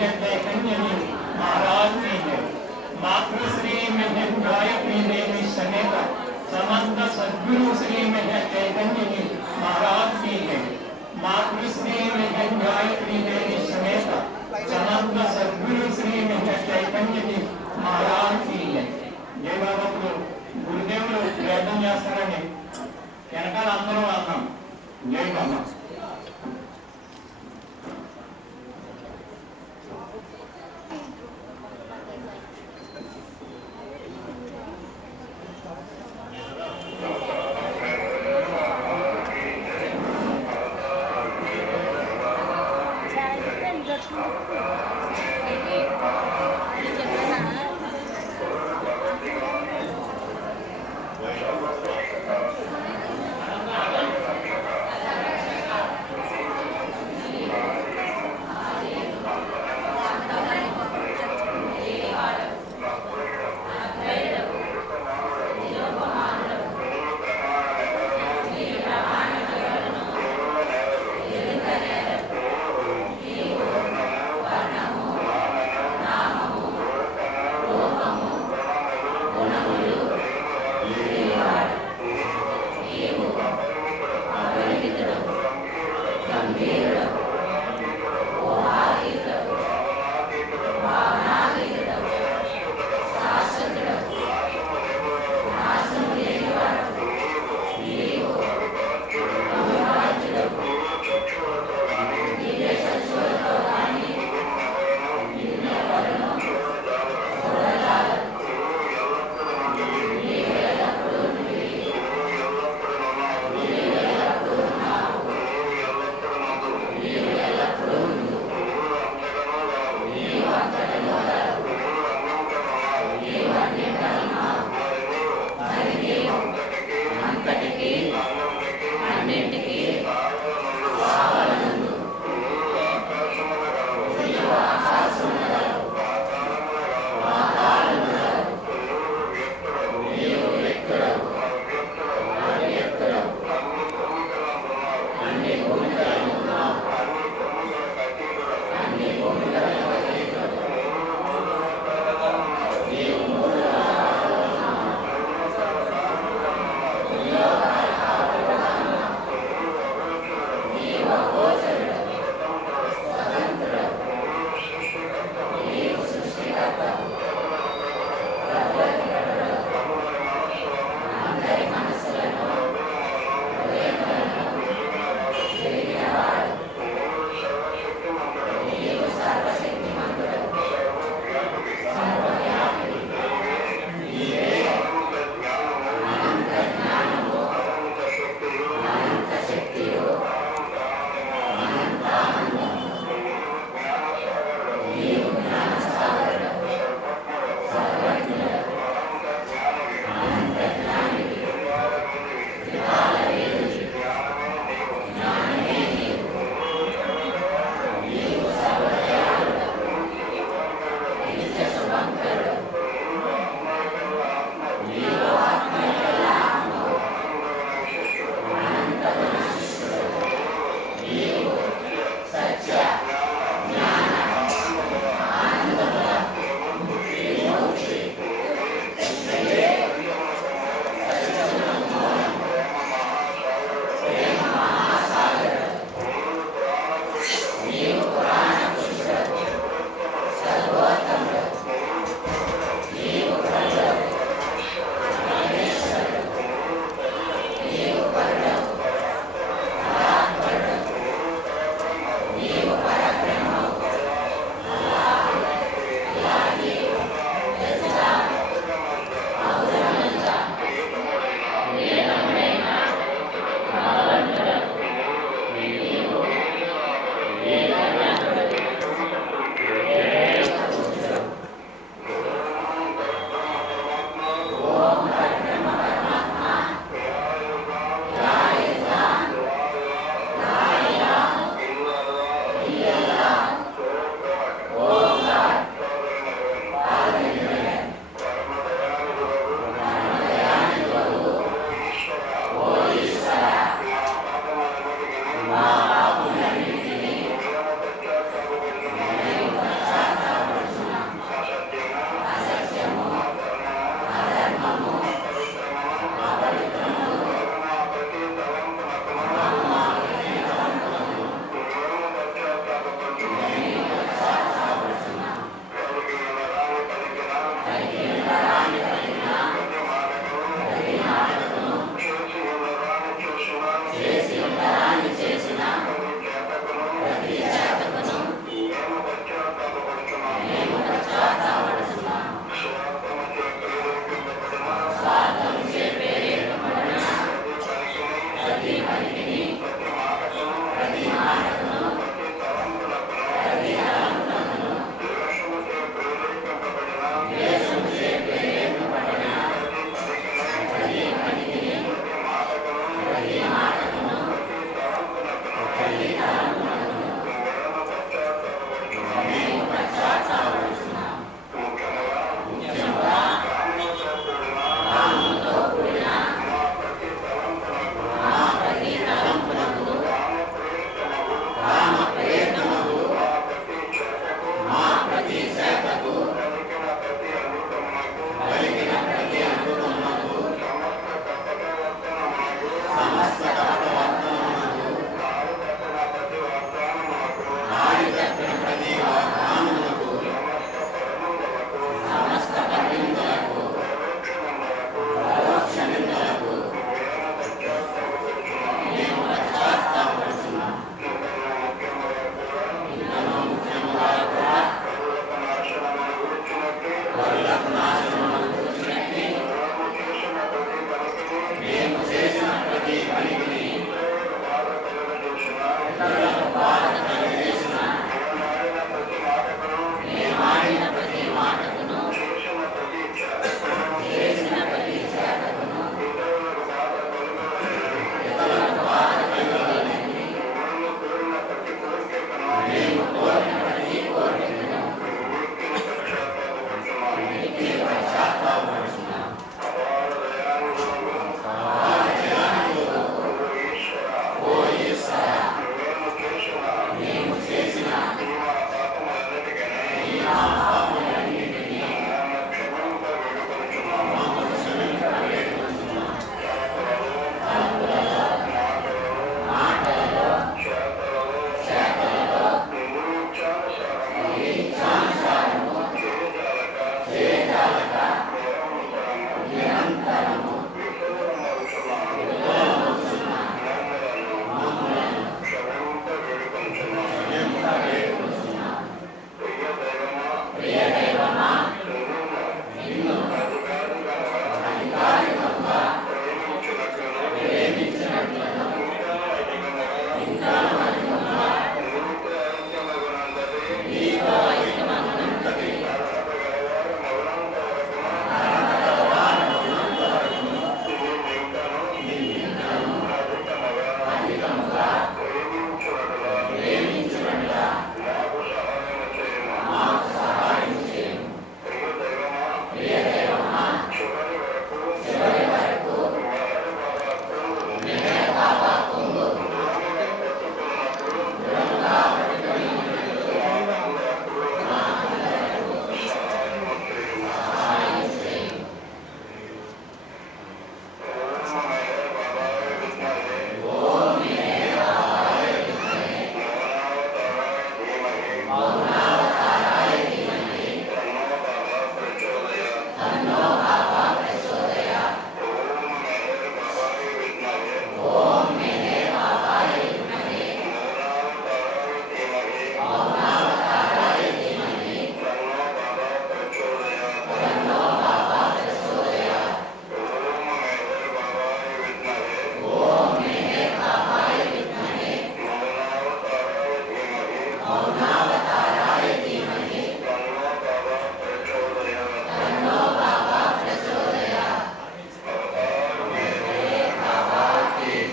चैतन्य महाराज की है। मातृश्री में गायत्री देवी समेत समस्त सद्गुरु श्री में चैतन्य महाराज की है। मातृश्री में गायत्री देवी समेत समस्त सद्गुरु श्री में चैतन्य महाराज की है। जय बाबा गुरुदेव प्रयत्न చేస్తారని వెనకాల అందరూ అన్నాం. జై బాబా.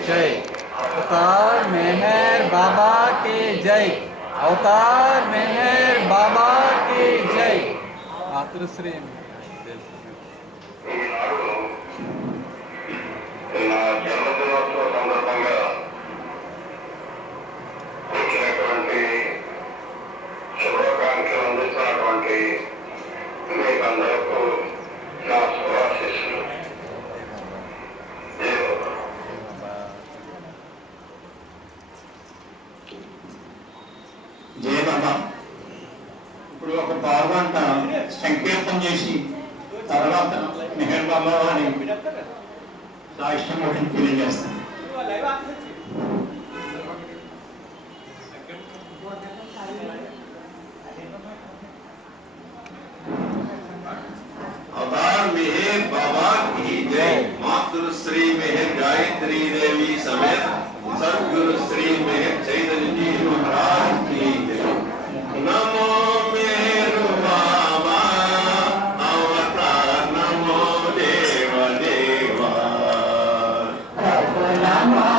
जय अवतार मेहर बाबा के जय। अवतार मेहर बाबा के जय। मातृश्री నా జన్మదినోత్సవ సందర్భంగా వచ్చినటువంటి శుభాకాంక్షలు అందిస్తున్నటువంటి మీకందరకు నా శుభాశీస్సులు. జయ బాబా. ఇప్పుడు ఒక పావుగంట సంకీర్తన చేసి తర్వాత మెహర్ బాబా అని సాక్ష్యం ఒకటి తెలియజేస్తాను. अवतार मेहर बाबा की जय। मातृश्री मेहर गायत्री देवी समेत सदगुरु श्री मेहर चैतन्य जी महाराज की जय। नमो मेहर बाबा अवतार नमो देव देवा। नमो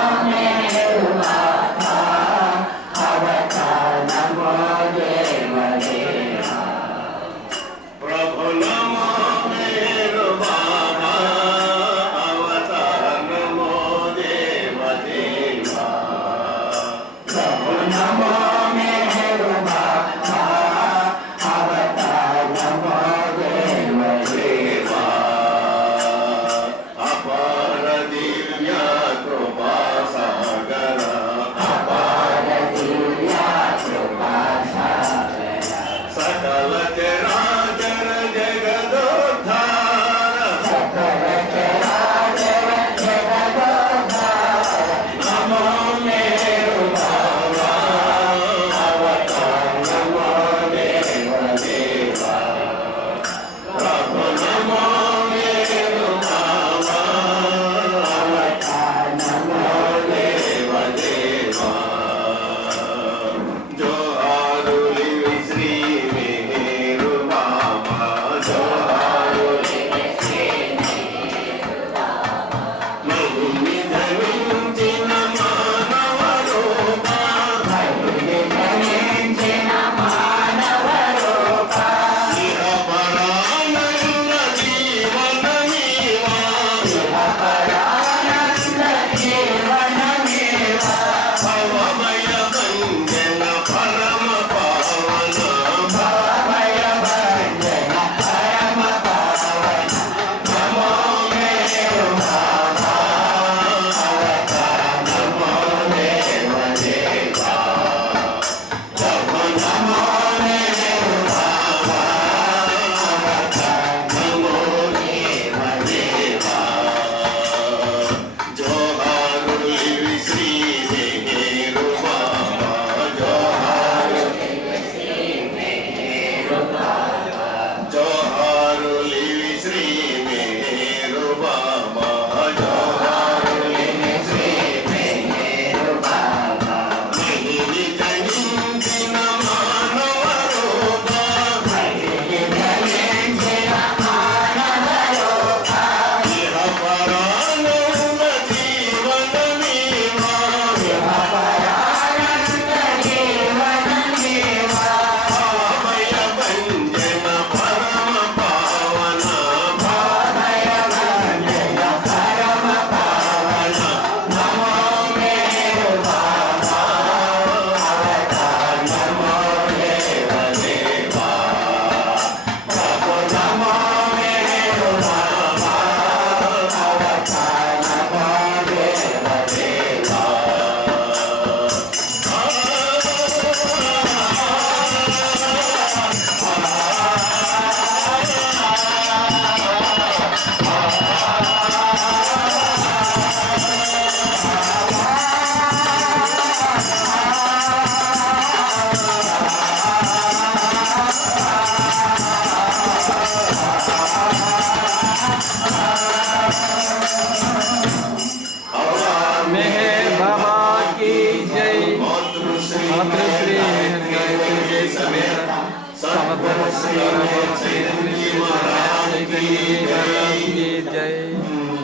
देवी समेत सद्गुरु श्री महेश चैतन्य जी महाराज की जय।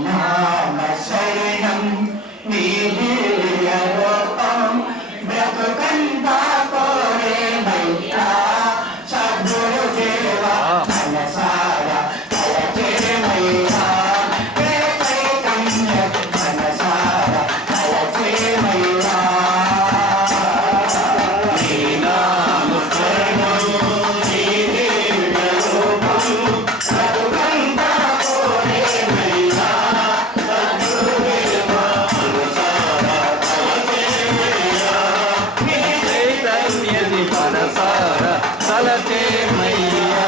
नाम शरणं नीलीयरूपं ब्रह्मकंदा कोरे मैया सद्गुरुदेवा मनसारा कलचे मैया चैतन्य मनसारा कलचे मैया। नाम शरणं नीलीयरूपं ब्रह्मकंदा कोरे मैया सद्गुरुदेवा मनसारा कलचे मैया। चैतन्य जी मनसारा चलते मैया।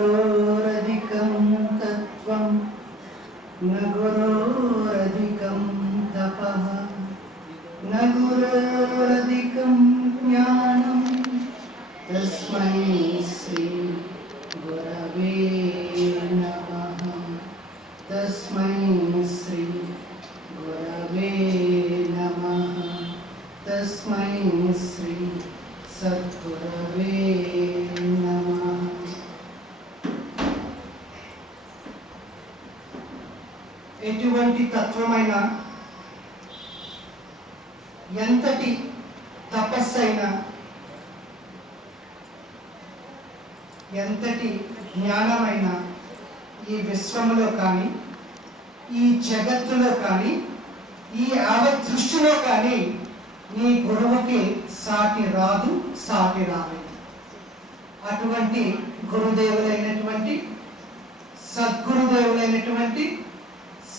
गुरोरधिकं तत्त्वं न गुरोरधिकं तपः न गुरोरधिकं ज्ञानं तस्मै श्री गुरवे नमः तस्मै श्री गुरवे नमः तस्मै श्री सद्गुरवे नमः। ఎటువంటి తత్వమైన ఎంతటి తపస్సైనా ఎంతటి జ్ఞానమైన ఈ విశ్వములో కానీ ఈ జగత్తులో కానీ ఈ యావత్ సృష్టిలో కానీ నీ గురువుకి సాటి రాదు సాటి రాలేదు. అటువంటి గురుదేవులైనటువంటి సద్గురుదేవులైనటువంటి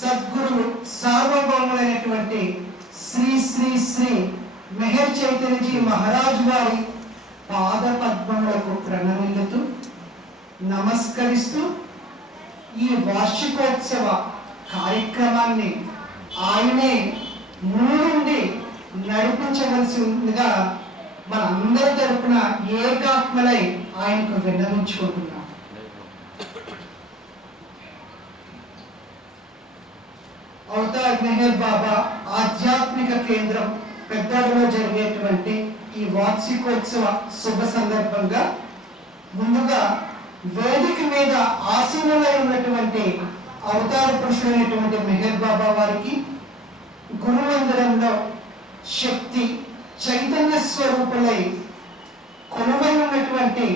సద్గురువు సార్వభౌములైనటువంటి శ్రీ శ్రీ శ్రీ మెహర్ చైతన్యజీ మహారాజు వారి పాద పద్మములకు ప్రణమిల్లుతూ నమస్కరిస్తూ ఈ వార్షికోత్సవ కార్యక్రమాన్ని ఆయనే ముందుండి నడిపించవలసిందిగా మనందరి తరపున ఏకాత్మలై ఆయనకు విన్నవించుకుంటున్నాం. అవతార్ మెహర్ బాబా ఆధ్యాత్మిక కేంద్రం పెద్దలో జరిగేటువంటి ఈ వార్షికోత్సవ శుభ సందర్భంగా ముందుగా వేదిక మీద ఆసీనులై ఉన్నటువంటి అవతార పురుషులైనటువంటి మెహర్ బాబా వారికి గురుమందిరంలో శక్తి చైతన్య స్వరూపులై కొలువై ఉన్నటువంటి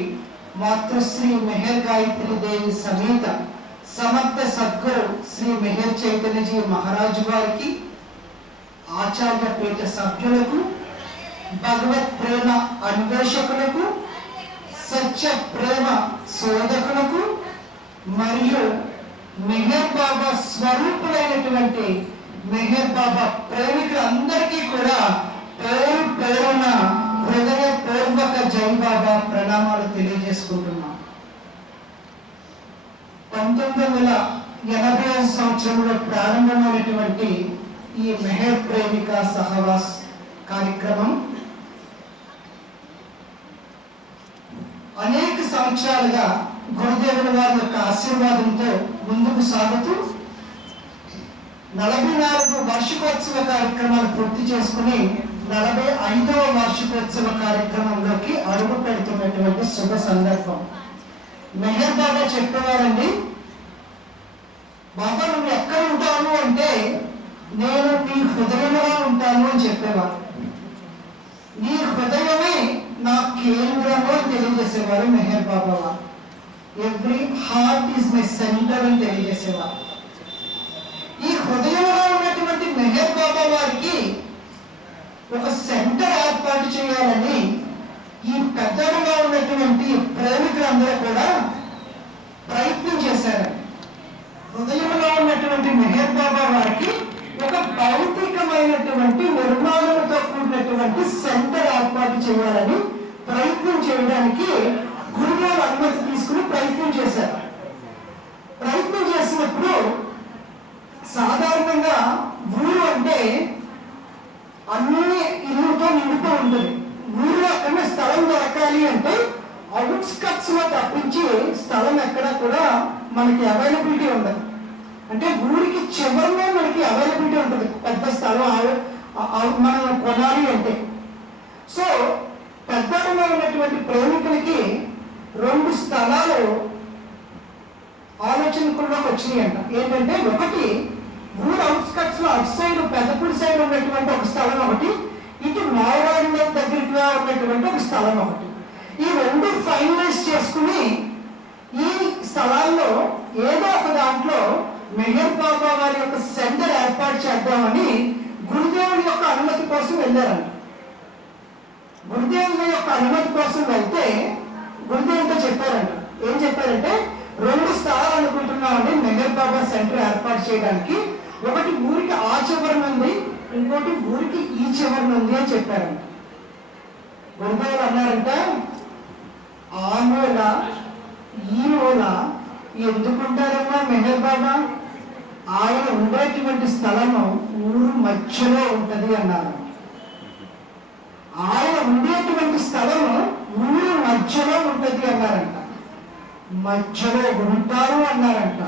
మాతృశ్రీ మెహర్ గాయత్రి దేవి సమేత సమర్థ సద్గురు శ్రీ మెహర్ చైతన్యజీ మహారాజు వారికి ఆచార్య పీఠ సభ్యులకు భగవత్ ప్రేమ అన్వేషకులకు సత్య ప్రేమ శోధకులకు మరియు మెహర్ బాబా స్వరూపులైనటువంటి మెహర్ బాబా ప్రేమికులందరికీ కూడా పేరు పేరున హృదయపూర్వక జై బాబా ప్రణామాలు తెలియజేసుకుంటున్నాం. 1980 సంవత్సరంలో ప్రారంభమైనటువంటి ఈ మెహర్ ప్రేమిక సహవాస్ కార్యక్రమం అనేక సంవత్సరాలుగా గురుదేవుల వారి యొక్క ఆశీర్వాదంతో ముందుకు సాగుతూ 44 వార్షికోత్సవ కార్యక్రమాలు పూర్తి చేసుకుని 45వ వార్షికోత్సవ కార్యక్రమంలోకి అడుగు పెడుతున్నటువంటి శుభ సందర్భం. మెహర్ బాబా చెప్పేవారండి, బాబా నువ్వు ఎక్కడ ఉంటావు అంటే నేను నీ హృదయంలో ఉంటాను అని చెప్పేవారు. నీ హృదయమే నా కేంద్రము అని తెలియజేసేవారు మెహర్ బాబా వారు. Every heart is my centre అని తెలియజేసేవారు. ఈ హృదయంలో ఉన్నటువంటి మెహర్ బాబా వారికి ఒక సెంటర్ ఏర్పాటు చేయాలని ఈ పెద్దగా ఉన్నటువంటి ప్రేమికులందరూ కూడా ప్రయత్నం చేశారండి. హృదయంలో ఉన్నటువంటి మెహర్ బాబా వారికి ఒక భౌతికమైనటువంటి నిర్మాణంతో కూడినటువంటి సెంటర్ ఏర్పాటు చేయాలని ప్రయత్నం చేయడానికి గురుగారు అనుమతి తీసుకుని ప్రయత్నం చేశారు. ప్రయత్నం చేసినప్పుడు సాధారణంగా ఊరు అంటే అన్ని ఇల్లుతో నిండుతూ ఉంటుంది. ఊరిలో అక్కడ స్థలం దొరకాలి అంటే అవుట్స్కట్స్ లో తప్పించి స్థలం ఎక్కడ కూడా మనకి అవైలబిలిటీ ఉండదు. అంటే ఊరికి చివరిలో మనకి అవైలబిలిటీ ఉంటుంది పెద్ద స్థలం మనం కొనాలి అంటే. సో పెద్దగా ఉన్నటువంటి ప్రేమికులకి 2 స్థలాలు ఆలోచనకుల్లోకి వచ్చినాయంట. ఏంటంటే ఒకటి ఊరు అవుట్స్కట్స్ లో అటు సైడ్ పెద్దపూడి సైడ్ ఉన్నటువంటి ఒక స్థలం ఒకటి, ఇటు మావరాడి దగ్గరికి ఉన్నటువంటి ఒక స్థలం ఒకటి. ఈ 2 ఫైనలైజ్ చేసుకుని ఈ స్థలాల్లో ఏదో ఒక దాంట్లో మెహర్ బాబా వారి యొక్క సెంటర్ ఏర్పాటు చేద్దామని గురుదేవుడి యొక్క అనుమతి కోసం వెళ్ళారంట. గురుదేవుడి యొక్క అనుమతి కోసం వెళ్తే గురుదేవుడితో చెప్పారంట. ఏం చెప్పారంటే 2 స్థలాలు అనుకుంటున్నామని మెహర్ బాబా సెంటర్ ఏర్పాటు చేయడానికి. ఒకటి ఊరికి ఆ చివరన ఉంది, ఇంకోటి ఊరికి ఈ చివరన ఉంది అని చెప్పారంట. గురుదేవుడు అన్నారంట, ఆ మూల ఈ మూల ఎందుకుంటారమ్మా మెహర్ బాబా, ఆయన ఉండేటువంటి స్థలము ఊరు మధ్యలో ఉంటది అన్నారు. ఆయన ఉండేటువంటి స్థలము ఊరు మధ్యలో ఉంటది అన్నారంట. మధ్యలో ఉంటారు అన్నారంట,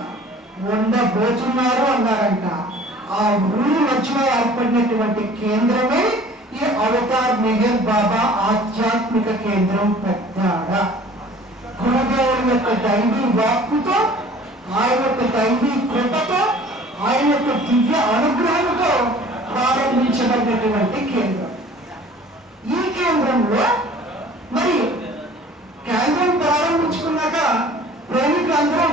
ఉండబోతున్నారు అన్నారంట. ఆ ఊరి మధ్యలో ఏర్పడినటువంటి కేంద్రమే ఈ అవతార్ మెహర్ బాబా ఆధ్యాత్మిక కేంద్రం పెద్దాడ. గురుదేవుని యొక్క దైవీ వాక్కుతో, ఆయన యొక్క దైవీ కృపతో, ఆయన యొక్క దివ్య అనుగ్రహంతో ప్రారంభించబడినటువంటి కేంద్రం. ఈ కేంద్రంలో మరి కేంద్రం ప్రారంభించుకున్నాక ప్రేమికులందరూ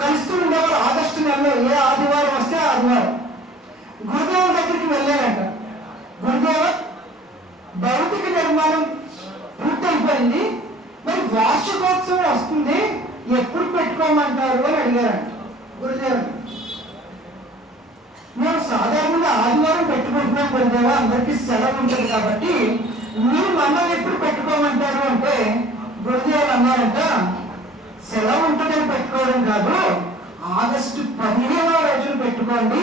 కలుస్తూ ఉండేవారు. ఆగస్టు నెలలో ఏ ఆదివారం వస్తే ఆదివారం గురుదేవుల దగ్గరికి వెళ్ళారంట. గురుదేవ భౌతిక నిర్మాణం పూర్తయిపోయింది, మరి వార్షికోత్సవం వస్తుంది, ఎప్పుడు పెట్టుకోమంటారు అని అడిగారంట గురుదేవుని. మేము సాధారణంగా ఆదివారం పెట్టుకుంటున్నాం గురుదేవ, అందరికీ సెలవు ఉంటుంది కాబట్టి మీరు మమ్మల్ని ఎప్పుడు పెట్టుకోమంటారు అంటే గురుదేవులు అన్నారంట, సెలవు ఉంటుందని పెట్టుకోవడం కాదు, ఆగస్టు 15వ రోజున పెట్టుకోండి,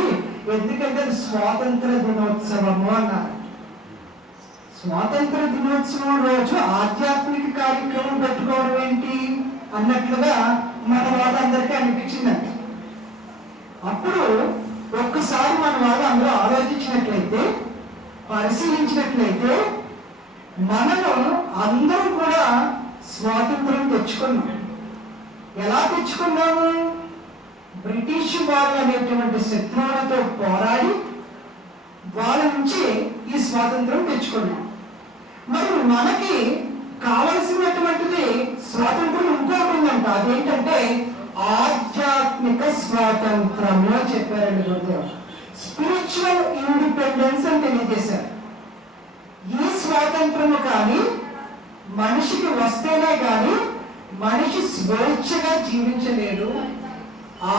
ఎందుకంటే అది స్వాతంత్ర దినోత్సవము అన్నారు. స్వాతంత్ర దినోత్సవం రోజు ఆధ్యాత్మిక కార్యక్రమం పెట్టుకోవడం ఏంటి అన్నట్లుగా మన వాళ్ళందరికీ అనిపించిందండి. అప్పుడు ఒక్కసారి మన వాళ్ళు అందరూ ఆలోచించినట్లయితే, పరిశీలించినట్లయితే మనము అందరూ కూడా స్వాతంత్రం తెచ్చుకున్నాం. ఎలా తెచ్చుకున్నాము? బ్రిటిష్ వాళ్ళు అనేటువంటి శత్రువులతో పోరాడి వాళ్ళ నుంచి ఈ స్వాతంత్రం తెచ్చుకున్నాం. మరి మనకి కావలసినటువంటిది స్వాతంత్రం ఇంకోటి ఉందంట. అదేంటంటే ఆధ్యాత్మిక స్వాతంత్రము అని చెప్పారండి గురుదేవ్. స్పిరిచువల్ ఇండిపెండెన్స్ అని తెలియజేశారు. ఈ స్వాతంత్రము కానీ మనిషికి వస్తేనే కానీ మనిషి స్వేచ్ఛగా జీవించలేడు,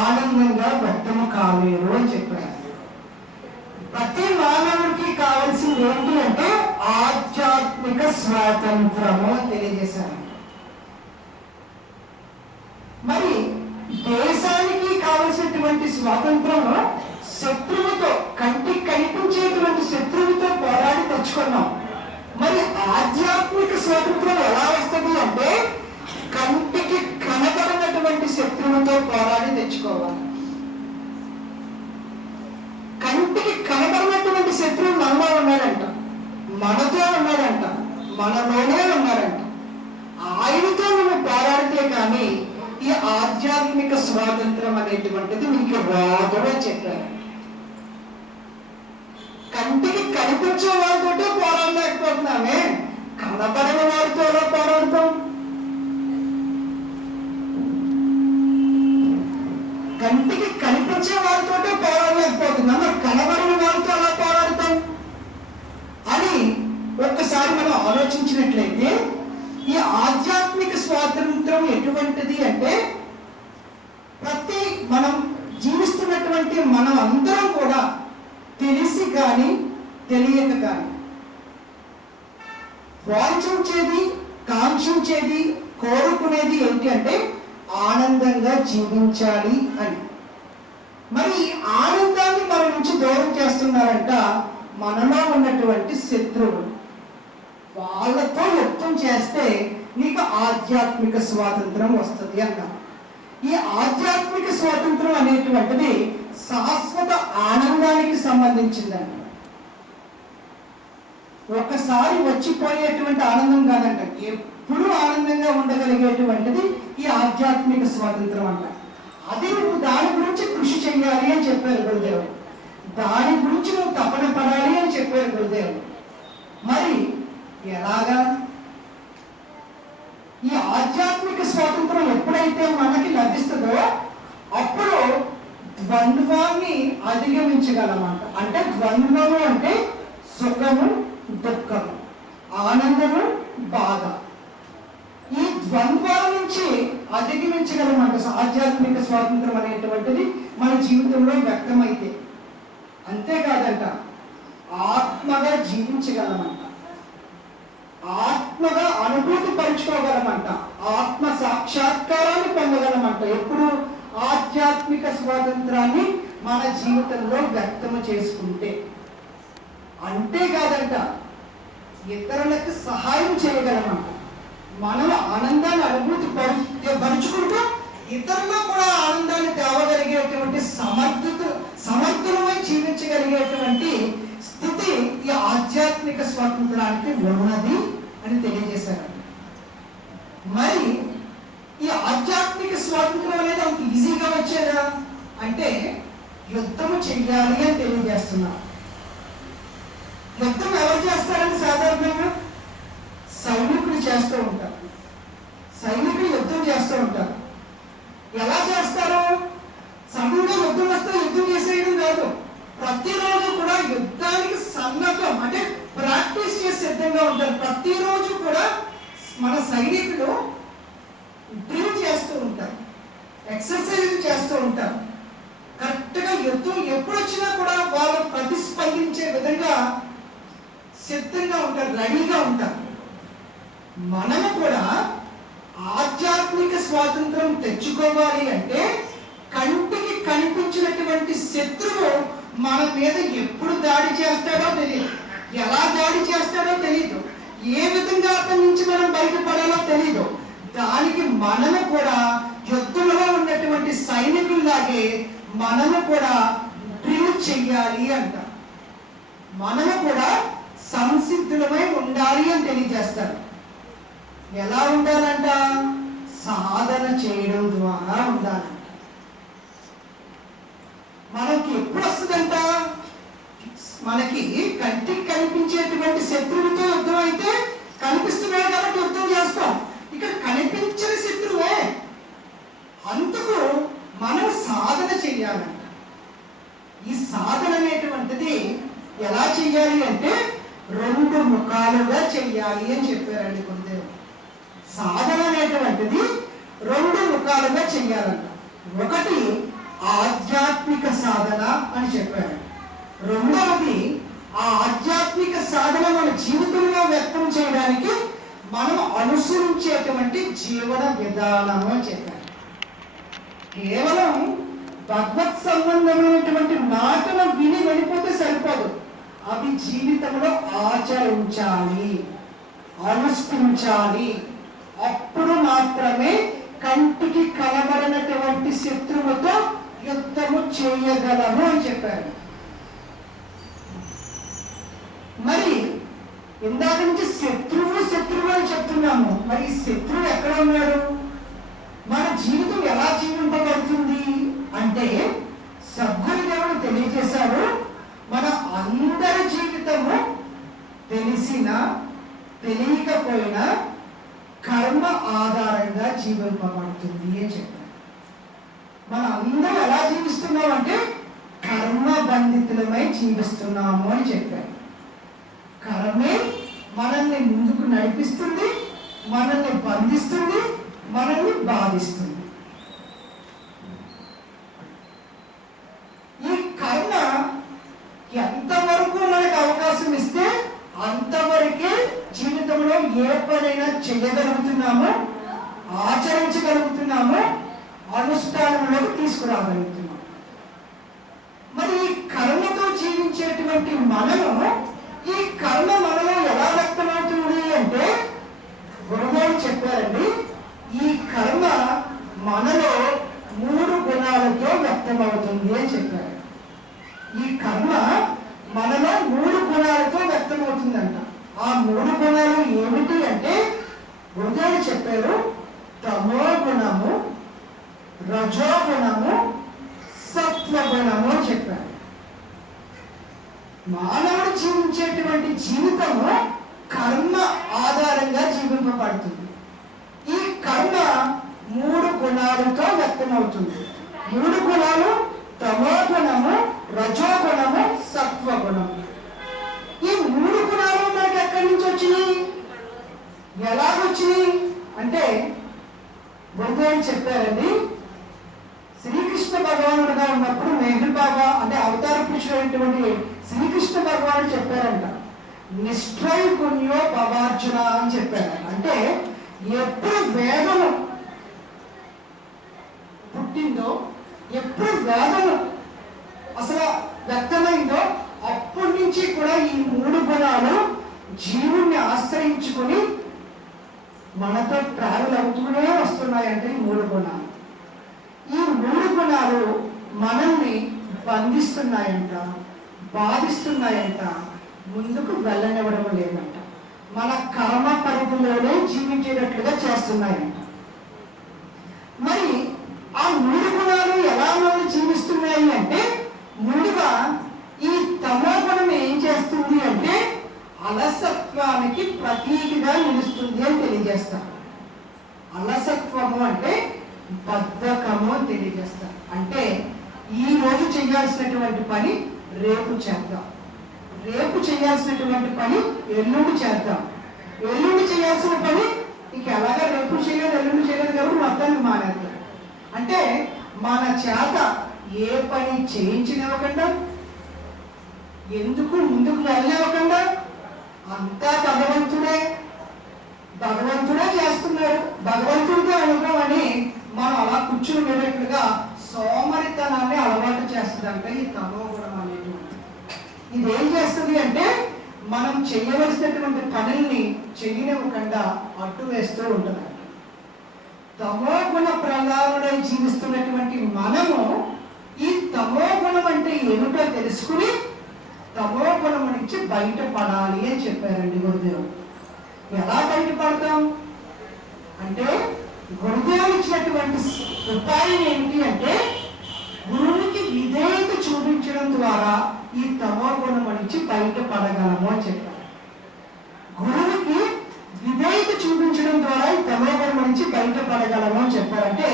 ఆనందంగా వ్యక్తము కాలేరు అని చెప్పారు. ప్రతి మానవుడికి కావాల్సింది ఏంటి అంటే ఆధ్యాత్మిక స్వాతంత్రము అని తెలియజేశారు. మరి దేశానికి కావలసినటువంటి స్వాతంత్రము శత్రువుతో, కంటికి కనిపించేటువంటి శత్రువుతో పోరాడి తెచ్చుకున్నాం. మరి ఆధ్యాత్మిక స్వాతంత్రం ఎలా వస్తుంది అంటే శత్రువుతో పోరాడి తెచ్చుకోవాలి. కంటికి కనబడినటువంటి శత్రువు మనలో ఉన్నాడంట, మనతో ఉన్నాడంట, మనలోనే ఉన్నాడంట. ఆయనతో నువ్వు పోరాడితే కానీ ఈ ఆధ్యాత్మిక స్వాతంత్రం అనేటువంటిది నీకు రాదు అని చెప్పారు. కంటికి కనిపించే వాళ్ళతో పోరాడలేకపోతున్నామే, కనబడిన వారితో ఎలా పోరాడతాం? కంటికి కనిపించే వారితో పోరాడలేకపోతున్నాం, కనబడిన వారితో ఎలా పోరాడతాం అని ఒక్కసారి మనం ఆలోచించినట్లయితే ఈ ఆధ్యాత్మిక స్వాతంత్రం ఎటువంటిది అంటే ప్రతి మనం జీవిస్తున్నటువంటి మనం అందరం కూడా తెలిసి కానీ తెలియక కానీ వాంఛించేది, కాంక్షించేది, కోరుకునేది ఏంటి అంటే ఆనందంగా జీవించాలి అని. మరి ఆనందాన్ని మన నుంచి దూరం చేస్తున్నారంట మనలో ఉన్నటువంటి శత్రువులు. వాళ్ళతో యుద్ధం చేస్తే నీకు ఆధ్యాత్మిక స్వాతంత్రం వస్తుంది అన్నారు. ఈ ఆధ్యాత్మిక స్వాతంత్రం అనేటువంటిది శాశ్వత ఆనందానికి సంబంధించిందంట. ఒకసారి వచ్చిపోయేటువంటి ఆనందం కాదంట, ఎప్పుడు ఆనందంగా ఉండగలిగేటువంటిది ఈ ఆధ్యాత్మిక స్వాతంత్రం అంట. అది నువ్వు దాని గురించి కృషి చెయ్యాలి అని చెప్పారు గురుదేవుడు, దాని గురించి నువ్వు తపన పడాలి అని చెప్పారు గురుదేవుడు. మరి ఎలాగా? ఈ ఆధ్యాత్మిక స్వాతంత్రం ఎప్పుడైతే మనకి లభిస్తుందో అప్పుడు ద్వంద్వాన్ని అధిగమించగలమంట. అంటే ద్వంద్వము అంటే సుఖము, దుఃఖము, ఆనందము, బాధ. ఈ ద్వంద్వాల నుంచి అధిగమించగలమంట ఆధ్యాత్మిక స్వాతంత్రం అనేటువంటిది మన జీవితంలో వ్యక్తమైతే. అంతేకాదంట, ఆత్మగా జీవించగలమంట, ఆత్మగా అనుభూతి పరుచుకోగలమంట, ఆత్మ సాక్షాత్కారాన్ని పొందగలమంట. ఎప్పుడు ఆధ్యాత్మిక స్వాతంత్రాన్ని మన జీవితంలో వ్యక్తము చేసుకుంటే. అంతేకాదంట, ఇతరులకు సహాయం చేయగలమంట. మనం ఆనందాన్ని అనుభూతి పరుచుకుంటూ ఇతరులు కూడా ఆనందాన్ని తేవగలిగేటువంటి సమర్థులమై జీవించగలిగేటువంటి స్థితి ఈ ఆధ్యాత్మిక స్వాతంత్రానికి ఉన్నది అని తెలియజేశారు. మరి ఈ ఆధ్యాత్మిక స్వాతంత్రం అనేది అంత ఈజీగా వచ్చేదా అంటే యుద్ధము చెయ్యాలి అని తెలియజేస్తున్నారు. యుద్ధం ఎవరు చేస్తారని సాధారణంగా సైనికులు చేస్తూ ఉంటారు. సైనికులు యుద్ధం చేస్తూ ఉంటారు. ఎలా చేస్తారు? సడన్గా యుద్ధం వస్తే యుద్ధం చేసేయడం కాదు, ప్రతిరోజు కూడా యుద్ధానికి సన్నద్ధం అంటే ప్రాక్టీస్ చేసి సిద్ధంగా ఉంటారు. ప్రతిరోజు కూడా మన సైనికులు డ్రిల్ చేస్తూ ఉంటారు, ఎక్సర్సైజ్ చేస్తూ ఉంటారు. కరెక్ట్గా యుద్ధం ఎప్పుడు వచ్చినా కూడా వాళ్ళు ప్రతిస్పందించే విధంగా సిద్ధంగా ఉంటారు, రెడీగా ఉంటారు. మనము కూడా ఆధ్యాత్మిక స్వాతంత్రం తెచ్చుకోవాలి అంటే కంటికి కనిపించినటువంటి శత్రువు మన మీద ఎప్పుడు దాడి చేస్తాడో తెలియదు, ఎలా దాడి చేస్తాడో తెలియదు, ఏ విధంగా అతని నుంచి మనం బయటపడాలో తెలియదు. దానికి మనము కూడా యుద్ధంలో ఉన్నటువంటి సైనికుల్లాగే మనము కూడా డ్రిల్ చెయ్యాలి అంట. మనము కూడా సంసిద్ధులమై ఉండాలి అని తెలియజేస్తారు. ఎలా ఉండాలంట? సాధన చేయడం ద్వారా ఉండాలి. మనకి ఎప్పుడు వస్తుందంట? మనకి కంటికి కనిపించేటువంటి శత్రువుతో యుద్ధం అయితే కనిపిస్తున్నాడు కాబట్టి యుద్ధం చేస్తాం. ఇక్కడ కనిపించిన శత్రువే, అందుకు మనం సాధన చెయ్యాలంట. ఈ సాధన అనేటువంటిది ఎలా చెయ్యాలి అంటే 2 ముఖాలుగా చెయ్యాలి అని చెప్పారండి గురుదేవుడు. సాధన అనేటువంటిది 2 ముఖాలుగా చెయ్యాలంట. ఒకటి ఆధ్యాత్మిక సాధన అని చెప్పారు. రెండవది ఆ ఆధ్యాత్మిక సాధన మన జీవితంలో వ్యక్తం చేయడానికి మనం అనుసరించేటువంటి జీవన విధానము అని చెప్పారు. కేవలం భగవత్ సంబంధమైనటువంటి మాటలు విని వెళ్ళిపోతే సరిపోదు, అవి జీవితంలో ఆచరించాలి, అనుష్ఠించాలి. అప్పుడు మాత్రమే కంటికి కనబడినటువంటి శత్రువుతో యుద్ధము చేయగలము అని చెప్పారు. మరి ఇందాక నుంచి శత్రువు అని చెప్తున్నాము. మరి ఈ శత్రువు ఎక్కడ ఉన్నాడు? మన జీవితం ఎలా జీవింపబడుతుంది అంటే సద్గురుదేవుడు తెలియజేశాడు, మన అందరి జీవితము తెలిసినా తెలియకపోయినా కర్మ ఆధారంగా జీవింపబడుతుంది అని చెప్పారు. మన అందరం ఎలా జీవిస్తున్నాం అంటే కర్మ బంధితులమై జీవిస్తున్నాము అని చెప్పారు. కర్మే మనల్ని ముందుకు నడిపిస్తుంది, మనల్ని బంధిస్తుంది, మనల్ని బాధిస్తుంది. ఈ కర్మ ఎంతవరకు మనకు అవకాశం ఇస్తే అంతవరకే జీవితంలో ఏ పనైనా చేయగలుగుతున్నామో, ఆచరించగలుగుతున్నామో, అనుష్ఠానంలోకి తీసుకురాగలుగుతున్నాం. మరి ఈ కర్మతో జీవించేటువంటి మనము, ఈ కర్మ మనలో ఎలా వ్యక్తమవుతుంది అంటే గురుదేవుడు చెప్పారండి, ఈ కర్మ మనలో 3 గుణాలతో వ్యక్తమవుతుంది అని చెప్పారు. ఈ కర్మ మనలో 3 గుణాలతో వ్యక్తమవుతుందంట. ఆ 3 గుణాలు ఏమిటి అంటే గురుదేవుడు చెప్పారు, తమో గుణము, రజో గుణము, సత్వగుణము అని చెప్పారు. మానవుడు జీవించేటువంటి జీవితము కర్మ ఆధారంగా జీవింపబడుతుంది. ఈ కర్మ 3 గుణాలతో వ్యక్తమవుతుంది. 3 గుణాలు తమో గుణము, రజో గుణము, సత్వగుణము. ఈ 3 గుణాలు మనకి ఎక్కడి నుంచి వచ్చినాయి, ఎలాగొచ్చినాయి అంటే గురుదేవుడు చెప్పారండి, శ్రీకృష్ణ భగవానుడుగా ఉన్నప్పుడు మెహర్ బాబా అంటే అవతార పురుషుడైనటువంటి శ్రీకృష్ణ భగవానుడు చెప్పారంట, నిష్ఠైగుణ్యో భవార్జున అని చెప్పారు. అంటే ఎప్పుడు వేదము పుట్టిందో, ఎప్పుడు వేదము అసలు వ్యక్తమైందో అప్పటి నుంచి కూడా ఈ 3 గుణాలు జీవుణ్ణి ఆశ్రయించుకుని మనతో ట్రావెల్ అవుతూనే వస్తున్నాయంటే ఈ 3 గుణాలు. ఈ 3 గుణాలు మనల్ని బంధిస్తున్నాయంట, బాధిస్తున్నాయంట, ముందుకు వెళ్ళనివ్వడం లేదంట, మన కర్మ పరిధిలోనే జీవించేటట్లుగా చేస్తున్నాయంట. మరి ఆ 3 గుణాలు ఎలా మనం జీవిస్తున్నాయి అంటే ముందుగా ఈ తమో గుణం ఏం చేస్తుంది అంటే అలసత్వానికి ప్రతీకగా నిలుస్తుంది అని తెలియజేస్తారు. అలసత్వము అంటే బద్ధకము అని తెలియజేస్తారు. అంటే ఈ రోజు చేయాల్సినటువంటి పని రేపు చేద్దాం, రేపు చేయాల్సినటువంటి పని ఎల్లుండి చేద్దాం, ఎల్లుండి చేయాల్సిన పని ఇంక ఎలాగా రేపు చేయలేదు ఎల్లుండి చేయలేదు కాబట్టి మొత్తాన్ని మానేద్దాం. అంటే మన చేత ఏ పని చేయించనివ్వకుండా, ఎందుకు ముందుకు వెళ్ళనివ్వకుండా అంతా భగవంతుడే చేస్తున్నాడు, భగవంతుడితో అనుభవం అని మనం అలా కూర్చుని వెళ్ళినట్లుగా సోమరితనాన్ని అలవాటు చేస్తుందంటే ఈ తమో గుణం అనేటువంటి. ఇదేం చేస్తుంది అంటే మనం చేయవలసినటువంటి పనుల్ని చేయనివ్వకుండా అడ్డు వేస్తూ ఉంటుంది. తమో గుణ ప్రధానుడై జీవిస్తున్నటువంటి మనము ఈ తమో గుణం అంటే ఏమిటో తెలుసుకుని తమో గుణం నుంచి బయటపడాలి అని చెప్పారండి గురుదేవుడు. ఎలా బయటపడతాం అంటే గురుదేవుడు ఇచ్చినటువంటి ఉపాయం ఏమిటి అంటే గురువునికి విధేయత చూపించడం ద్వారా ఈ తమో గుణం నుంచి బయటపడగలము అని చెప్పారు. గురువుకి విధేయత చూపించడం ద్వారా ఈ తమో గుణం నుంచి బయటపడగలము అని చెప్పారంటే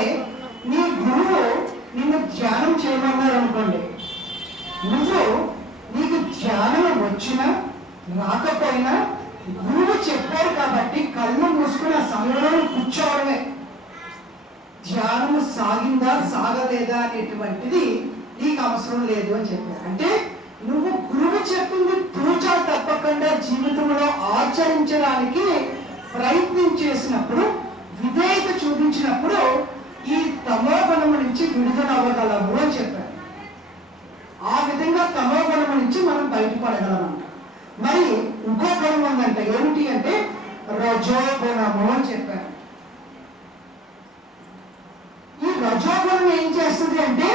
నీ గురువు నిన్ను ధ్యానం చేయమన్నారు అనుకోండి, నువ్వు నీకు ధ్యానం వచ్చినా రాకపోయినా గురువు చెప్పారు కాబట్టి కళ్ళు మూసుకుని ఆ సమయంలో కూర్చోవడమే. ధ్యానము సాగిందా సాగలేదా అనేటువంటిది నీకు అవసరం లేదు అని చెప్పారు. అంటే నువ్వు గురువు చెప్పింది తూచా తప్పకుండా జీవితంలో ఆచరించడానికి ప్రయత్నం చేసినప్పుడు, విధేయత చూపించినప్పుడు ఈ తమో గుణము నుంచి విడుదల అవ్వగలము అని చెప్పారు. ఆ విధంగా తమో గుణము నుంచి మనం బయటపడగలమంట. మరి ఇంకో గుణం ఉందంట, ఏమిటి అంటే రజోగుణము అని చెప్పారు. ఈ రజోగుణం ఏం చేస్తుంది అంటే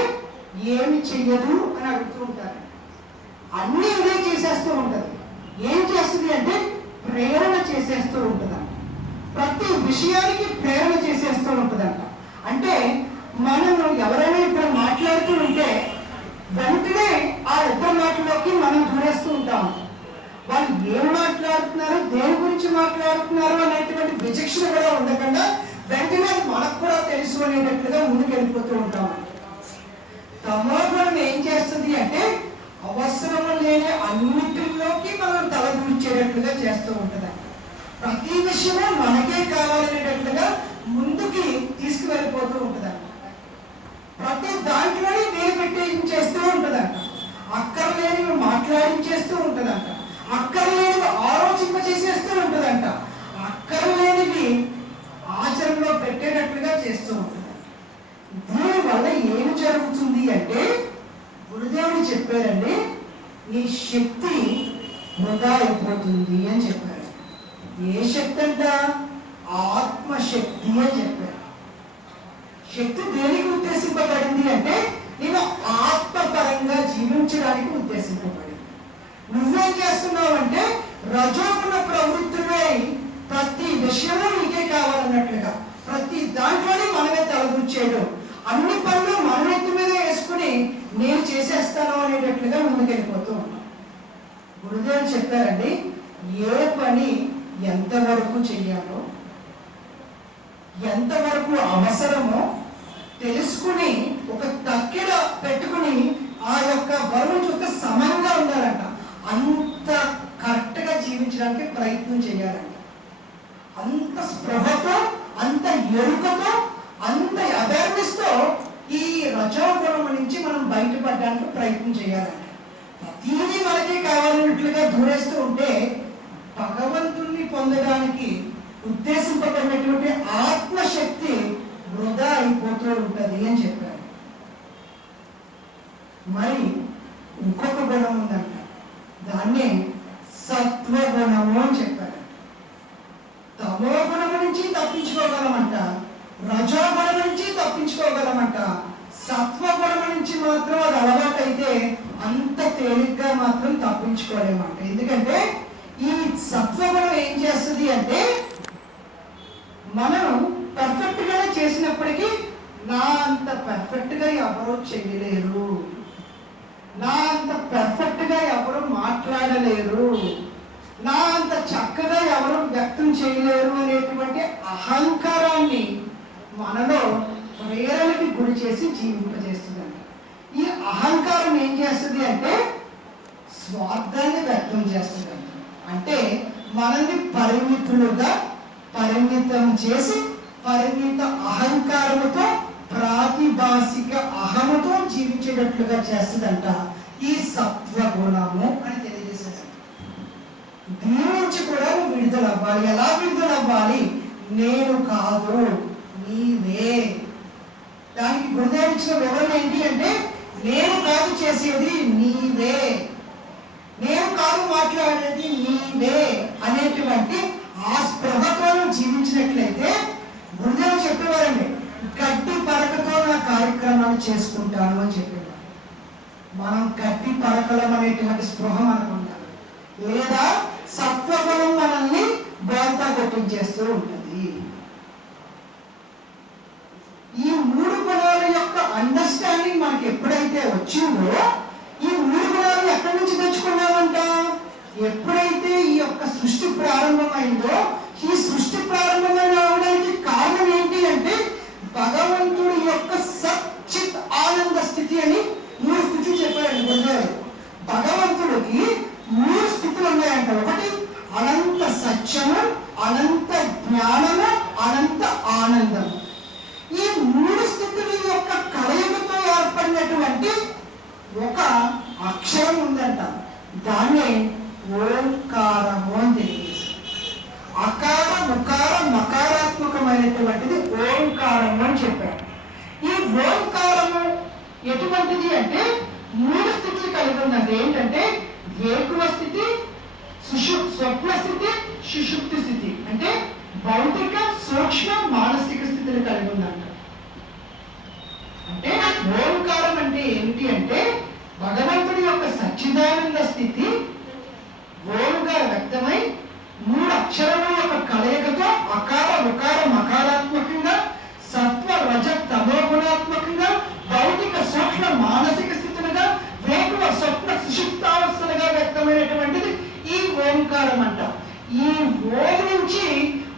ఏమి చెయ్యదు అని అడుగుతూ ఉంటారు. అన్ని ఇదే చేసేస్తూ ఉంటది. ఏం చేస్తుంది అంటే ప్రేరణ చేసేస్తూ ఉంటుందంట. ప్రతి విషయానికి ప్రేరణ చేసేస్తూ ఉంటుందంట. అంటే మనం ఎవరైనా ఇక్కడ మాట్లాడుతూ ఉంటే వెంటనే ఆ ఇద్దరు మాటలోకి మనం దూరేస్తూ ఉంటాం. వాళ్ళు ఏం మాట్లాడుతున్నారు, దేని గురించి మాట్లాడుతున్నారు అనేటువంటి విచక్షణ కూడా ఉండకుండా వెంటనే మనకు కూడా తెలుసు అనేటట్లుగా ముందుకు వెళ్ళిపోతూ ఉంటాం. తమోగుణం ఏం చేస్తుంది అంటే అవసరం లేని అన్నిటిలోకి మనం తలదూర్చేటట్లుగా చేస్తూ ఉంటుంది. ప్రతి విషయము మనకే కావాలనేటట్లుగా ముందుకి తీసుకువెళ్ళిపోతూ ఉంటుందంట. ప్రతి దాంట్లోనే వేలు పెట్టేస్తూ ఉంటుందంట. అక్కర్లేనివి మాట్లాడించేస్తూ ఉంటుందంట. అక్కర్లేనివి ఆలోచింపచేసేస్తూ ఉంటుందంట. అక్కర్లేనివి ఆచరణలో పెట్టేటట్లుగా చేస్తూ ఉంటుంది. దీనివల్ల ఏమి జరుగుతుంది అంటే గురుదేవుడు చెప్పారండి, నీ శక్తి వృధా అయిపోతుంది అని చెప్పారు. ఏ శక్తి అంట? ఆత్మశక్తి అని చెప్పారు. శక్తి దేనికి ఉద్దేశింపబడింది అంటే నేను ఆత్మపరంగా జీవించడానికి ఉద్దేశింపబడింది. నువ్వేం చేస్తున్నావు అంటే రజోగుణ ప్రవృత్తులై ప్రతి విషయము నీకే కావాలన్నట్లుగా ప్రతి దాంట్లోనే మనమే తలదూర్చేయడం, అన్ని పనులు మన ఎత్తి మీద వేసుకుని నేను చేసేస్తాను అనేటట్లుగా ముందుకెళ్ళిపోతూ ఉన్నాం. గురుదేవులు చెప్పారండి, ఏ పని ఎంతవరకు చెయ్యాలో ఎంతవరకు అవసరమో తెలుసుకుని ఒక తక్కెడ పెట్టుకుని ఆ యొక్క బరువు చూస్తే సమంగా ఉండాలంట. అంత కరెక్ట్గా జీవించడానికి ప్రయత్నం చేయాలంట. అంత స్పృహతో, అంత ఎరుకతో, అంత అవేర్నెస్తో ఈ రజోగుణం నుంచి మనం బయటపడడానికి ప్రయత్నం చేయాలంట. ప్రతిదీ మనకి కావాలన్నట్లుగా దూరేస్తూ ఉంటే భగవంతుణ్ణి పొందడానికి ఉద్దేశింపబడినటువంటి ఆత్మశక్తి వృధా అయిపోతూ ఉంటుంది అని చెప్పారు. మరి ఇంకొక గుణం ఉందంట, దాన్నే సత్వగుణము అని చెప్పారు. తమో గుణము నుంచి తప్పించుకోగలమంట, రజోగుణం నుంచి తప్పించుకోగలమంట. సత్వగుణం నుంచి మాత్రం అది అలవాటైతే అంత తేలిగ్గా మాత్రం తప్పించుకోలేమంట. ఎందుకంటే ఈ సత్వగుణం ఏం చేస్తుంది అంటే మనం పర్ఫెక్ట్ గానే చేసినప్పటికీ నా అంత పర్ఫెక్ట్ గా ఎవరు చేయలేరు, నా అంత పర్ఫెక్ట్ గా ఎవరు మాట్లాడలేరు, నా అంత చక్కగా ఎవరు వ్యక్తం చేయలేరు అనేటువంటి అహంకారాన్ని మనలో ప్రేరణకి గురి చేసి జీవింపజేస్తుందండి. ఈ అహంకారం ఏం చేస్తుంది అంటే స్వార్థాన్ని వ్యక్తం చేస్తుంది. అంటే మనల్ని పరిమితం చేసి పరిమిత అహంకారముతో ప్రాతిభాసిక అహముతో జీవించేటట్లుగా చేస్తుందంట ఈ సత్వగుణము అని తెలియజేశారు. దీని నుంచి కూడా నువ్వు విడుదల అవ్వాలి. ఎలా విడుదల అవ్వాలి? నేను కాదు నీవే. దానికి గురుదేవుడు ఇచ్చిన వివరణ ఏంటి అంటే నేను కాదు చేసేది నీవే, నేను కాదు మాట్లాడేది నీవే అనేటువంటి ఆ స్పృహతో జీవించినట్లయితే గురుదేవుడు చెప్పేవారండి, గట్టి పరకతో నా కార్యక్రమాలు చేసుకుంటాను అని చెప్పేవారు. మనం గట్టి పరకలం అనేటువంటి స్పృహ మనకు ఉండాలి. లేదా సత్వగుణం మనల్ని బోల్తా కొట్టించేస్తూ ఉంటుంది. ఈ మూడు గుణాల యొక్క అండర్స్టాండింగ్ మనకి ఎప్పుడైతే వచ్చిందో ఈ మూడు గుణాలు ఎక్కడి నుంచి తెచ్చుకున్నామంట? ఎప్పుడైతే ఈ యొక్క సృష్టి ప్రారంభమైందో ఈ సృష్టి ప్రారంభమైన అవడానికి కారణం ఏంటి అంటే భగవంతుడి యొక్క సచ్చిత్ ఆనంద స్థితి అని 3 స్థితులు చెప్పారండి గురుదేవుడు. భగవంతుడికి 3 స్థితులు ఉన్నాయంట. ఒకటి అనంత సత్యము, అనంత జ్ఞానము, అనంత ఆనందము. ఈ 3 స్థితుల యొక్క కలయికతో ఏర్పడినటువంటి ఒక అక్షరం ఉందంట. దాన్నే ఓంకారము అని తెలియజేశారు. అకార ముకార మకారాత్మకమైనటువంటిది ఓంకారము అని చెప్పారు. ఈ ఓంకారము ఎటువంటిది అంటే 3 స్థితులు కలిగి ఉందండి. ఏంటంటే వేకువ స్థితి, స్వప్న స్థితి, సుషుప్తి స్థితి. అంటే భౌతిక, సూక్ష్మ, మానసిక స్థితిని కలిగి ఉందంట. అంటే భగవంతుడి యొక్క సచ్చిదానంద స్థితి ఓంగా వ్యక్తమై 3 అక్షరముల యొక్క కలయికతో అకార ఉకార మకారాత్మకంగా సత్వ రజ తమో గుణాత్మకంగా భౌతిక సూక్ష్మ మానసిక స్థితులుగా వేకువ స్వప్న సుషుప్తావస్థలుగా వ్యక్తమైనటువంటిది ఈ ఓంకారం అంట. ఈ ఓం నుంచి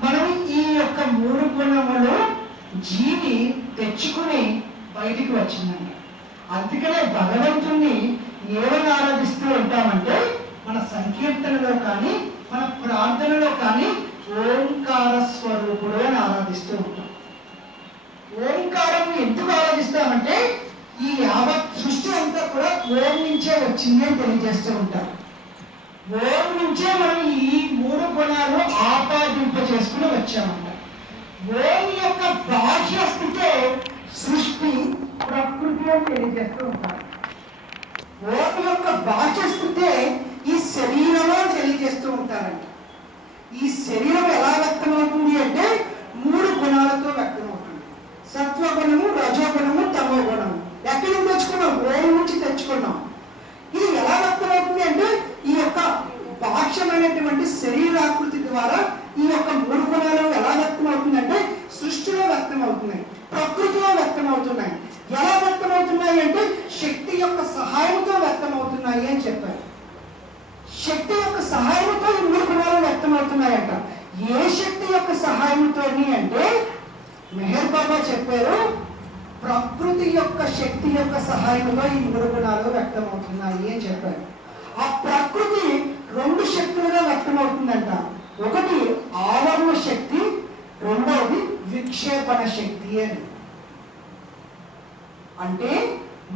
మనం ఈ యొక్క 3 గుణములు జీవి తెచ్చుకుని బయటికి వచ్చిందంట. అందుకనే భగవంతుణ్ణి ఏమని ఆరాధిస్తూ ఉంటామంటే మన సంకీర్తనలో కానీ మన ప్రార్థనలో కానీ ఓంకార స్వరూపుడు అని ఆరాధిస్తూ ఉంటాం. ఓంకారం ఎందుకు ఆరాధిస్తామంటే ఈ యావత్ సృష్టి అంతా కూడా ఓం నుంచే వచ్చింది అని తెలియజేస్తూ ఉంటాం. ఓం నుంచే మనం ఈ 3 గుణాలు ఆపాదింప చేసుకుని వచ్చామంట. ఓం యొక్క బాహ్య స్థితే సృష్టి ప్రకృతి అని తెలియజేస్తూ ఉంటారు. ఓం యొక్క బాహ్య స్థితే ఈ శరీరంలో తెలియజేస్తూ ఉంటారంట. ఈ శరీరం ఎలా వ్యక్తమవుతుంది అంటే 3 గుణాలతో వ్యక్తమవుతుంది. సత్వగుణము, రజోగుణము, తమో గుణము. ఎక్కడి నుంచి తెచ్చుకున్నాం? ఓం నుంచి తెచ్చుకున్నాం. ఇది ఎలా వ్యక్తమవుతుంది అంటే ఈ యొక్క బాహ్యమైనటువంటి శరీరాకృతి ద్వారా ఈ యొక్క 3 గుణాలు ఎలా వ్యక్తమవుతుందంటే సృష్టిలో వ్యక్తమవుతున్నాయి, ప్రకృతిలో వ్యక్తమవుతున్నాయి. ఎలా వ్యక్తమవుతున్నాయి అంటే శక్తి యొక్క సహాయంతో వ్యక్తమవుతున్నాయి అని చెప్పారు. శక్తి యొక్క సహాయంతో ఈ 3 గుణాలు వ్యక్తమవుతున్నాయంట. ఏ శక్తి యొక్క సహాయంతో అంటే మెహర్ బాబా చెప్పారు, ప్రకృతి యొక్క శక్తి యొక్క సహాయంతో ఈ 3 గుణాలు వ్యక్తమవుతున్నాయి అని చెప్పారు. ఆ ప్రకృతి 2 శక్తులుగా వ్యక్తమవుతుందంట. ఒకటి ఆవరణ శక్తి, రెండవది విక్షేపణ శక్తి అని. అంటే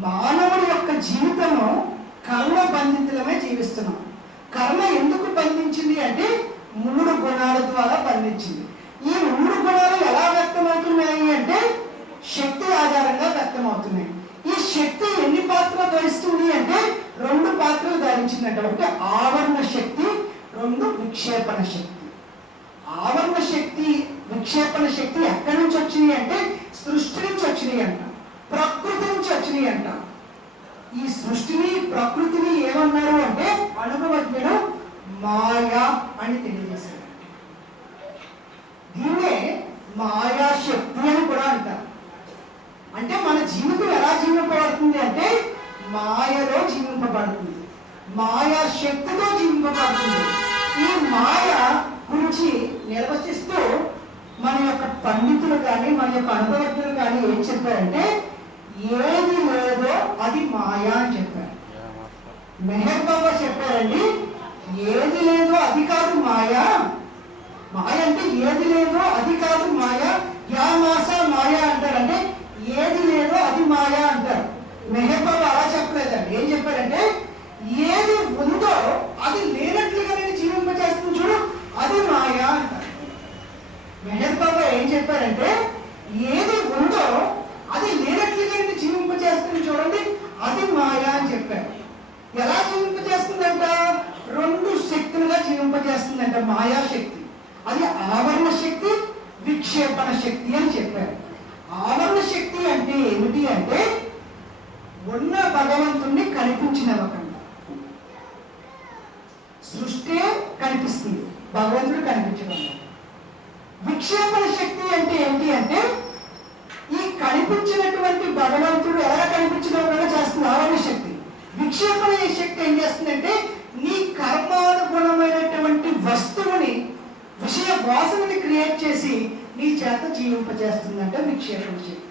మానవుడి యొక్క జీవితము కర్మ బంధితులమే జీవిస్తున్నాం. కర్మ ఎందుకు బంధించింది అంటే 3 గుణాల ద్వారా బంధించింది. ఈ 3 గుణాలు ఎలా వ్యక్తమవుతున్నాయి అంటే శక్తి ఆధారంగా వ్యక్తమవుతున్నాయి. ఈ శక్తి ఎన్ని పాత్రలు ధరిస్తుంది అంటే 2 పాత్రలు ధరించిందంట. ఒకటి ఆవరణ శక్తి, 2 విక్షేపణ శక్తి. ఆవరణ శక్తి, విక్షేపణ శక్తి ఎక్కడి నుంచి వచ్చినాయి అంటే సృష్టి నుంచి వచ్చినాయి అంట, ప్రకృతి నుంచి వచ్చినాయి అంట. ఈ సృష్టిని ప్రకృతిని ఏమన్నారు అంటే అనుభవజ్ఞుడు మాయా అని తెలియజేశారు. దీన్నే మాయా శక్తి అని కూడా అంటారు. అంటే మన జీవితం ఎలా జీవింపబడుతుంది అంటే మాయలో జీవింపబడుతుంది, మాయా శక్తితో జీవింపబడుతుంది. ఈ మాయ గురించి నిర్వచిస్తూ మన యొక్క పండితులు కానీ మన యొక్క అనుభవజ్ఞులు కానీ ఏం చెప్పారంటే ఏది లేదో అది మాయా అని చెప్పారు. మెహర్ బాబా చెప్పారండి, ఏది లేదో అది కాదు మాయా. మాయ అంటే ఏది లేదో అది కాదు మాయా. యా మాస మాయా అంటారంటే ఏది లేదో అది మాయా అంటారు. మెహర్ బాబా అలా చెప్పలేదండి. ఏం చెప్పారంటే ఏది ఉందో అది లేనట్లుగా నేను జీవింపజేస్తుంది చూడు, అది మాయా అంటారు. మెహర్ బాబా ఏం చెప్పారంటే ఏది ఉందో అది లేనట్లుగా నేను జీవింపజేస్తుంది చూడండి, అది మాయా అని చెప్పారు. ఎలా జీవింపజేస్తుందంట? 2 శక్తులుగా జీవింపజేస్తుందంట మాయా శక్తి. అది ఆవరణ శక్తి, విక్షేపణ శక్తి అని చెప్పారు. ఆవరణ శక్తి అంటే ఏమిటి అంటే ఉన్న భగవంతుణ్ణి కనిపించినవ్వకుండా. సృష్టి కనిపిస్తుంది, భగవంతుడు కనిపించడం. విక్షేపణ శక్తి అంటే ఏంటి అంటే ఈ కనిపించినటువంటి భగవంతుడు ఎలా కనిపించడం చేస్తుంది ఆవరణ శక్తి. విక్షేపణ శక్తి ఏం చేస్తుందంటే నీ కర్మానుగుణమైనటువంటి వస్తువుని, విషయ వాసనని క్రియేట్ చేసి నీ చేత జీవింపజేస్తుందంటే విక్షేపణ శక్తి.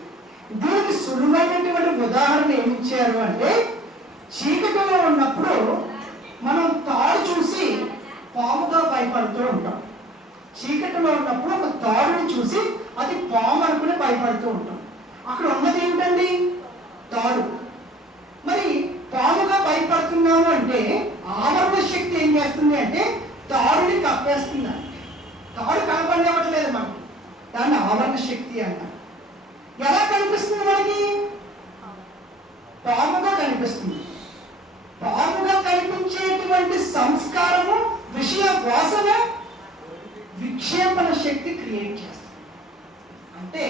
దీనికి సులువైనటువంటి ఉదాహరణ ఏమి ఇచ్చారు అంటే చీకటిలో ఉన్నప్పుడు మనం తాడు చూసి పాముగా భయపడుతూ ఉంటాం. చీకటిలో ఉన్నప్పుడు ఒక తాడుని చూసి అది పాము అనుకుని భయపడుతూ ఉంటాం. అక్కడ ఉన్నది ఏమిటండి? తాడు. మరి పాముగా భయపడుతున్నాము అంటే ఆవరణ శక్తి ఏం చేస్తుంది అంటే తాడుని కప్పేస్తుంది. తాడు కనపడనివ్వట్లేదు మనకి, దాన్ని ఆవరణ శక్తి అన్నారు. ఎలా కనిపిస్తుంది మనకి? పాముగా కనిపిస్తుంది. పాముగా కనిపించేటువంటి సంస్కారము, విషయ వాసన విక్షేపణ శక్తి క్రియేట్ చేస్తుంది. అంటే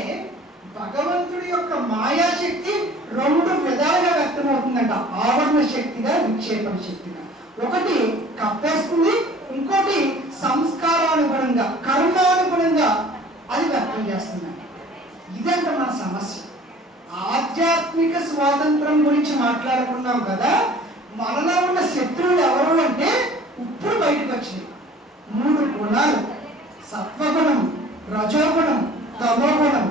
భగవంతుడి యొక్క మాయాశక్తి రెండు విధాలుగా వ్యక్తమవుతుందంట. ఆవరణ శక్తిగా, విక్షేపణ శక్తిగా. ఒకటి కప్పేస్తుంది, ఇంకోటి సంస్కారానుగుణంగా, కర్మానుగుణంగా అది వ్యక్తం చేస్తుందంట. ఇదంట మన సమస్య. ఆధ్యాత్మిక స్వాతంత్రం గురించి మాట్లాడుకున్నాం కదా. మనలో ఉన్న శత్రువులు ఎవరు అంటే ఇప్పుడు బయటకు వచ్చినాయి 3 గుణాలు: సత్వగుణం, రజోగుణం, తమోగుణం.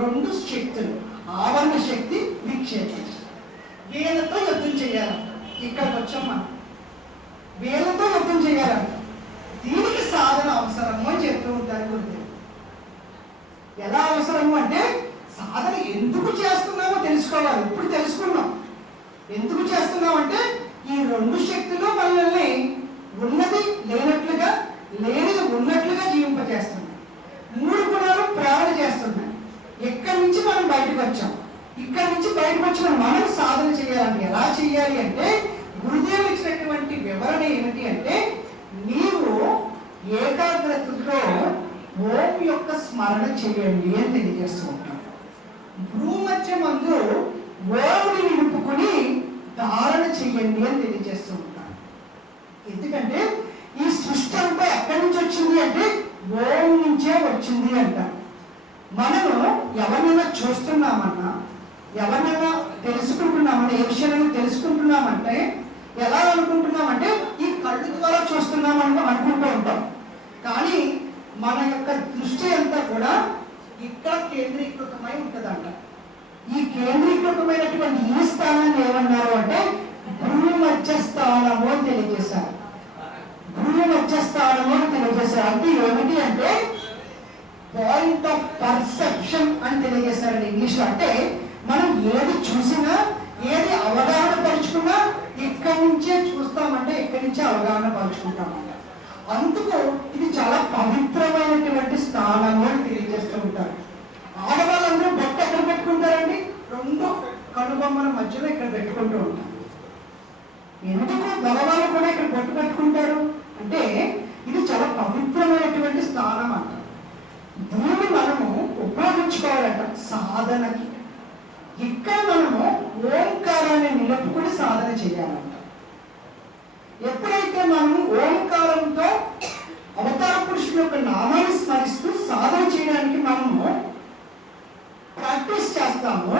2 శక్తులు: ఆవరణ శక్తి, విక్షేపణ శక్తి. వీళ్ళతో యుద్ధం చేయాలంట. ఇక్కడికి వచ్చాం మనం. వీళ్ళతో యుద్ధం చేయాలంట. దీనికి సాధన అవసరము అని చెప్తూ ఉంటారు గురుదేవుడు. ఎలా అవసరము అంటే సాధన ఎందుకు చేస్తున్నామో తెలుసుకోవాలి. ఇప్పుడు తెలుసుకున్నాం. ఎందుకు చేస్తున్నాం అంటే ఈ 2 శక్తులు మనల్ని ఉన్నది లేనట్లుగా, లేనిది ఉన్నట్లుగా జీవింపజేస్తున్నాయి. 3 గుణాలు ప్రేరణ చేస్తున్నాయి. ఎక్కడి నుంచి మనం బయటకు వచ్చాం. ఇక్కడి నుంచి బయటకు వచ్చిన మనం సాధన చేయాలంటే ఎలా చేయాలి అంటే గురుదేవులు ఇచ్చినటువంటి వివరణ ఏమిటి అంటే నీవు ఏకాగ్రతతో ఓం యొక్క స్మరణ చేయండి అని తెలియజేస్తూ ఉంటాం. భూమధ్య మందు ఓంని నిలుపుకుని ధారణ చేయండి అని తెలియజేస్తూ ఉంటాం. ఎందుకంటే ఈ సృష్టి అంతా ఎక్కడి నుంచి వచ్చింది అంటే ఓం నుంచే వచ్చింది అంటారు. మనము ఎవరినైనా చూస్తున్నామన్నా, ఎవరినైనా తెలుసుకుంటున్నామన్నా, ఏ విషయాన్ని తెలుసుకుంటున్నామంటే ఎలా అనుకుంటున్నామంటే ఈ కళ్ళు ద్వారా చూస్తున్నామని అనుకుంటూ ఉంటాం. కానీ మన యొక్క దృష్టి అంతా కూడా ఇక్కడ కేంద్రీకృతమై ఉంటుందంట. ఈ కేంద్రీకృతమైనటువంటి ఈ స్థానాన్ని ఏమన్నారు అంటే భూమధ్య స్థానము అని తెలియజేశారు. భూమధ్య స్థానము అని తెలియజేశారు. అంటే ఏమిటి అంటే పాయింట్ ఆఫ్ పర్సెప్షన్ అని తెలియజేశారండి ఇంగ్లీష్లో. అంటే మనం ఏది చూసినా, ఏది అవగాహన పరుచుకున్నా ఇక్కడి నుంచే చూస్తామంటే ఇక్కడి నుంచే అవగాహన పరుచుకుంటామంట. అందుకు ఇది చాలా పవిత్రమైనటువంటి స్థానము అని తెలియజేస్తూ ఉంటారు. ఆడవాళ్ళందరూ బొట్టు ఎక్కడ పెట్టుకుంటారండి? 2 కనుబొమ్మల మధ్యలో ఇక్కడ పెట్టుకుంటూ ఉంటారు. ఎందుకు మగవాళ్ళు కూడా ఇక్కడ బొట్టు పెట్టుకుంటారు అంటే ఇది చాలా పవిత్రమైనటువంటి స్థానం అంట. దీన్ని మనము ఉపయోగించుకోవాలంట సాధనకి. ఇక్కడ మనము ఓంకారాన్ని నిలుపుకుని సాధన చేయాలంట. ఎప్పుడైతే మనము ఓంకారంతో అవతార పురుషుడు యొక్క నామాన్ని స్మరిస్తూ సాధన చేయడానికి మనము ప్రాక్టీస్ చేస్తామో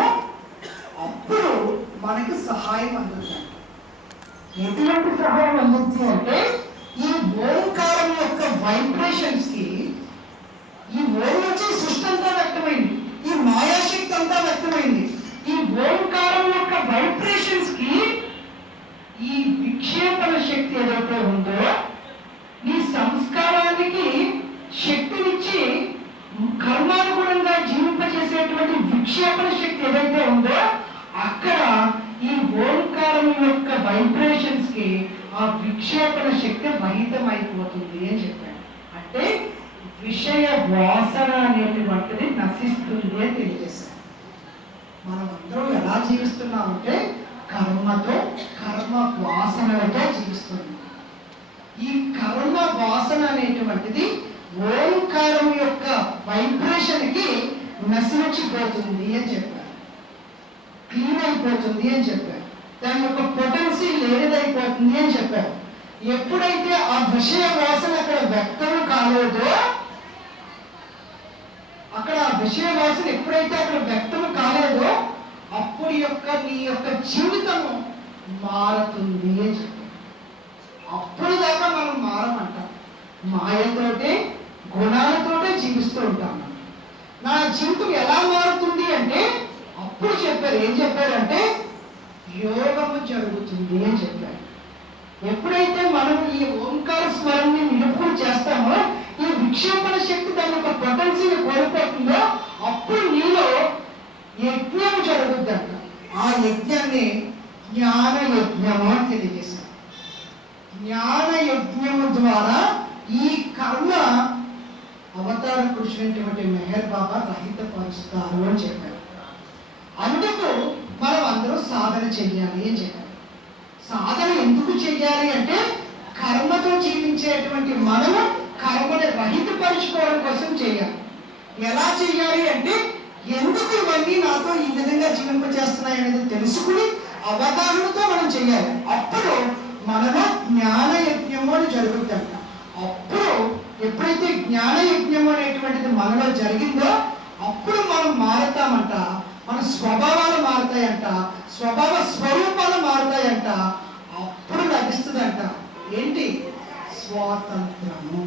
అప్పుడు మనకి సహాయం అందుతుంది. ఎటువంటి సహాయం అందుతుంది అంటే ఈ ఓంకారం యొక్క వైబ్రేషన్స్ కి, ఈ ఓం నుంచి సృష్టి అంతా వ్యక్తమైంది, ఈ మాయాశక్తి అంతా వ్యక్తమైంది. ఈ ఓంకారం యొక్క వైబ్రేషన్స్ కి ఈ విక్షేపణ శక్తి ఏదైతే ఉందో, నీ సంస్కారానికి శక్తినిచ్చి కర్మానుగుణంగా జీవింపజేసేటువంటి విక్షేపణ శక్తి ఏదైతే ఉందో అక్కడ ఈ ఓంకారం యొక్క వైబ్రేషన్స్ కి ఆ విక్షేపణ శక్తి రహితం అయిపోతుంది అని చెప్పాడు. అంటే విషయ వాసన అనేటువంటిది నశిస్తుంది అని తెలియజేశారు. మనం అందరూ ఎలా జీవిస్తున్నామంటే కర్మతో, కర్మ వాసనలతో జీవిస్తున్నాం. ఈ కర్మ వాసన అనేటువంటిది ఓంకారం యొక్క వైబ్రేషన్ కి నశించిపోతుంది అని చెప్పారు. క్లీన్ అయిపోతుంది అని చెప్పారు. దాని యొక్క పొటెన్సీ లేనిదైపోతుంది అని చెప్పారు. ఎప్పుడైతే ఆ విషయ వాసన అక్కడ వ్యక్తం కాలేదో, అక్కడ ఆ విషయ వాసన ఎప్పుడైతే అక్కడ వ్యక్తం కాలేదో అప్పుడు నీ యొక్క జీవితము మారుతుంది అని చెప్పారు. అప్పుడు దాకా మనం మారమంట. మాయతోటే, గుణాలతోటే జీవిస్తూ ఉంటాం. నా జీవితం ఎలా మారుతుంది అంటే అప్పుడు చెప్పారు. ఏం చెప్పారంటే యోగము జరుగుతుంది అని చెప్పారు. ఎప్పుడైతే మనం ఈ ఓంకార స్మరణని నిలుపుకుని చేస్తామో ఈ విక్షేపణ శక్తి దాని యొక్క పొటెన్సీని కోల్పోతుందో అప్పుడు నీలో యజ్ఞం జరుగుద్దంట. ఆ యజ్ఞాన్ని జ్ఞాన యజ్ఞము అని తెలియజేశారు. జ్ఞాన యజ్ఞము ద్వారా ఈ కర్మ అవతార పురుషుడైనటువంటి మెహర్ బాబా రహితపరుస్తారు అని చెప్పారు. అందుకు మనం అందరూ సాధన చెయ్యాలి అని చెప్పారు. సాధన ఎందుకు చెయ్యాలి అంటే కర్మతో జీవించేటువంటి మనము కర్మని రహితపరుచుకోవడం కోసం చేయాలి. ఎలా చెయ్యాలి అంటే ఎందుకు ఇవన్నీ నాతో ఈ విధంగా జీవింపచేస్తున్నాయి అనేది తెలుసుకుని అవగాహనతో మనం చేయాలి. అప్పుడు మనలో జ్ఞాన యజ్ఞము అని జరుగుతుందంట. అప్పుడు ఎప్పుడైతే జ్ఞాన యజ్ఞము అనేటువంటిది మనలో జరిగిందో అప్పుడు మనం మారుతామంట. మన స్వభావాలు మారుతాయంట, స్వభావ స్వరూపాలు మారుతాయంట. అప్పుడు లభిస్తుందంట ఏంటి? స్వాతంత్రము,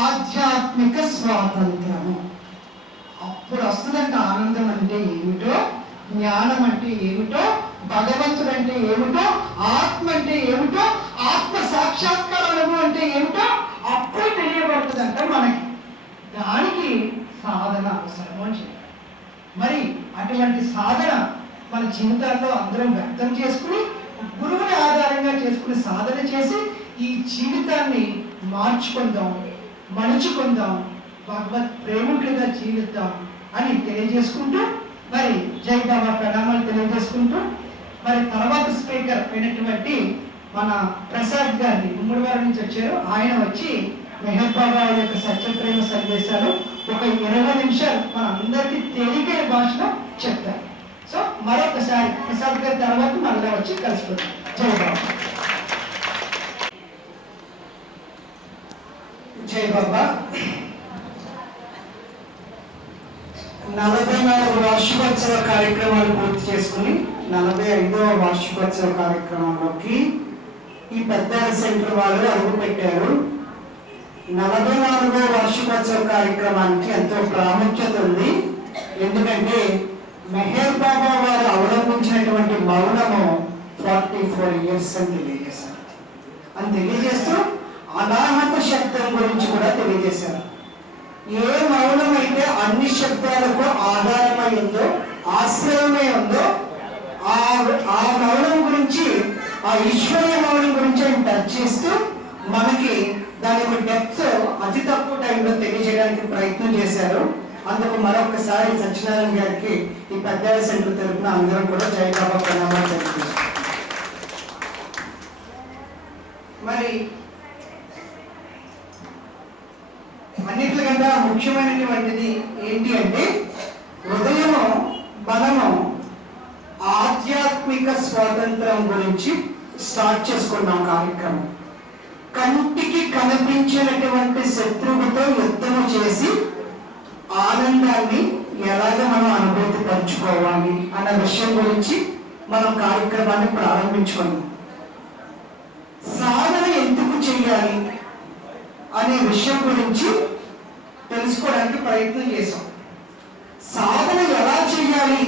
ఆధ్యాత్మిక స్వాతంత్రము. అప్పుడు వస్తుందంట ఆనందం అంటే ఏమిటో, జ్ఞానం అంటే ఏమిటో, భగవంతుడు అంటే ఏమిటో, ఆత్మ అంటే ఏమిటో, ఆత్మ సాక్షాత్కారము అంటే ఏమిటో అప్పుడు తెలియబడుతుందంట మనకి. దానికి సాధన అవసరం అని చెప్పారు. మరి అటువంటి సాధన మన జీవితాల్లో అందరం వ్యక్తం చేసుకుని గురువుని ఆధారంగా చేసుకుని సాధన చేసి ఈ జీవితాన్ని మార్చుకుందాం, మలుచుకుందాం, భగవత్ ప్రేమికులుగా జీవిద్దాం అని తెలియజేసుకుంటూ మరి జై బాబా ప్రణామాలు తెలియజేసుకుంటూ మరి తర్వాత స్పీకర్ అయినటువంటి మన ప్రసాద్ గారిని ఉమ్మడివారి నుంచి వచ్చారు. ఆయన వచ్చి మెహర్ బాబా యొక్క సత్యప్రేమ సందేశాలు ఒక 20 నిమిషాలు మన అందరికీ తేలికైన భాషలో చెప్తారు. సో మరొకసారి ప్రసాద్ గారి తర్వాత మళ్ళీ వచ్చి కలిసిపోతాం. జై బాబా. జై బాబా. 44వ వార్షికోత్సవ కార్యక్రమాలు పూర్తి చేసుకుని 45వ వార్షికోత్సవ కార్యక్రమంలోకి ఈ పెద్దాల సెంటర్ వాళ్ళు అడుగు పెట్టారు. 44వ వార్షికోత్సవ కార్యక్రమానికి ఎంతో ప్రాముఖ్యత ఉంది. ఎందుకంటే మెహర్ బాబా వారు అవలంబించినటువంటి మౌనము 44 years అని తెలియజేశారు. అని తెలియజేస్తూ అనాహత శబ్దం గురించి కూడా తెలియజేశారు. ఏ మౌనం అయితే అన్ని శబ్దాలకు ఆధారమై ఉందో, ఆశ్రయమై ఉందో, ఆ మౌనం గురించి, ఆ ఈశ్వరీయ మౌనం గురించి ఆయన టచ్ చేస్తూ మనకి దాని యొక్క డెప్త్ అతి తక్కువ టైంలో తెలియజేయడానికి ప్రయత్నం చేశారు. అందుకు మరొకసారి సత్యనారాయణ గారికి ఈ పెద్దాల సెంటర్ తరఫున అందరం కూడా జై బాబా ప్రణామాలు తెలియజేస్తాం. మరి అన్నిటికన్నా ముఖ్యమైనటువంటిది ఏంటి అంటే హృదయము మనము ఆధ్యాత్మిక స్వాతంత్రం గురించి స్టార్ట్ చేసుకున్నాం కార్యక్రమం. కంటికి కనిపించినటువంటి శత్రువుతో యుద్ధము చేసి ఆనందాన్ని ఎలాగ మనం అనుభూతి పరుచుకోవాలి అన్న విషయం గురించి మనం కార్యక్రమాన్ని ప్రారంభించుకున్నాం. సాధన ఎందుకు చేయాలి అనే విషయం గురించి తెలుసుకోవడానికి ప్రయత్నం చేశాం. సాధన ఎలా చేయాలి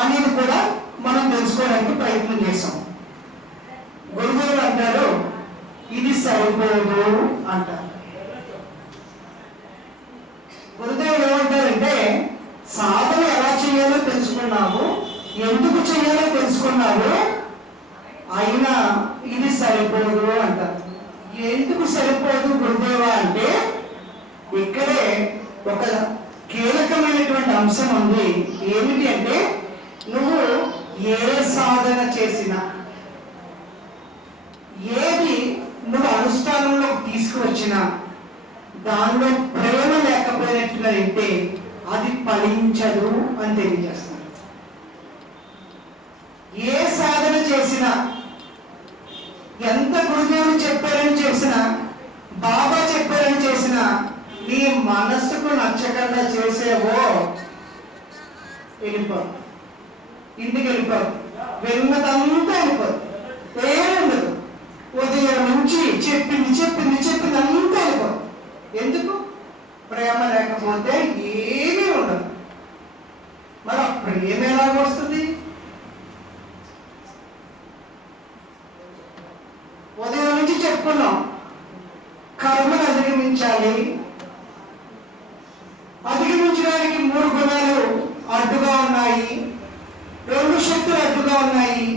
అనేది కూడా మనం తెలుసుకోవడానికి ప్రయత్నం చేశాం. గురుదేవులు అంటారు ఇది సరిపోదు అంటారు. గురుదేవులు ఏమంటారంటే సాధన ఎలా చేయాలో తెలుసుకున్నావు, ఎందుకు చేయాలో తెలుసుకున్నావు, అయినా ఇది సరిపోదు అంటారు. ఎందుకు సరిపోదు గురుదేవా అంటే ఇక్కడే ఒక కీలకమైనటువంటి అంశం ఉంది. ఏమిటి అంటే నువ్వు ఏ సాధన చేసినా, ఏది నువ్వు అనుష్ఠానంలో తీసుకువచ్చినా దానిలో ప్రేమ లేకపోయినట్లయితే అది ఫలించదు అని తెలియజేస్తున్నారు. ఏ సాధన చేసినా, ఎంత గురుదేవులు చెప్పారని చేసినా, బాబా చెప్పారని చేసినా, నీ మనస్సుకు నచ్చకుండా చేసేవో వెళ్ళిపోదు, ఇంటికి వెళ్ళిపోదు, వెళ్ళినదంతా వెళ్ళిపోదు, ఏముండదు. ఉదయం నుంచి చెప్పింది అంతా వెళ్ళిపోదు. ఎందుకు? ప్రేమ లేకపోతే ఏమీ ఉండదు. మరి ఆ ప్రేమ ఎలాగ వస్తుంది? ఉదయం నుంచి చెప్పుకున్నాం, కర్మను అధిగమించాలి. అధిగమించడానికి 3 గుణాలు అడ్డుగా ఉన్నాయి, 2 శక్తులు అడ్డుగా ఉన్నాయి.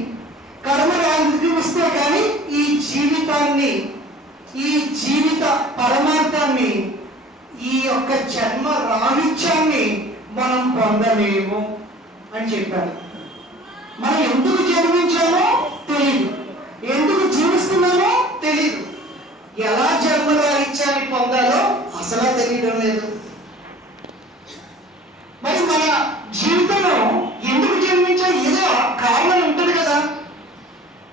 కర్మను అధిగమిస్తే కానీ ఈ జీవితాన్ని, ఈ జీవిత పరమార్థాన్ని, ఈ యొక్క జన్మ రాహిత్యాన్ని మనం పొందలేము అని చెప్పారు. మనం ఎందుకు జన్మించామో తెలియదు, ఎందుకు జీవిస్తున్నామో తెలియదు, ఎలా జన్మ రాహిత్యాన్ని పొందాలో అసలు తెలియడం లేదు. మరి మన జీవితంలో ఎందుకు జన్మించాం? ఏదో కారణం ఉంటుంది కదా,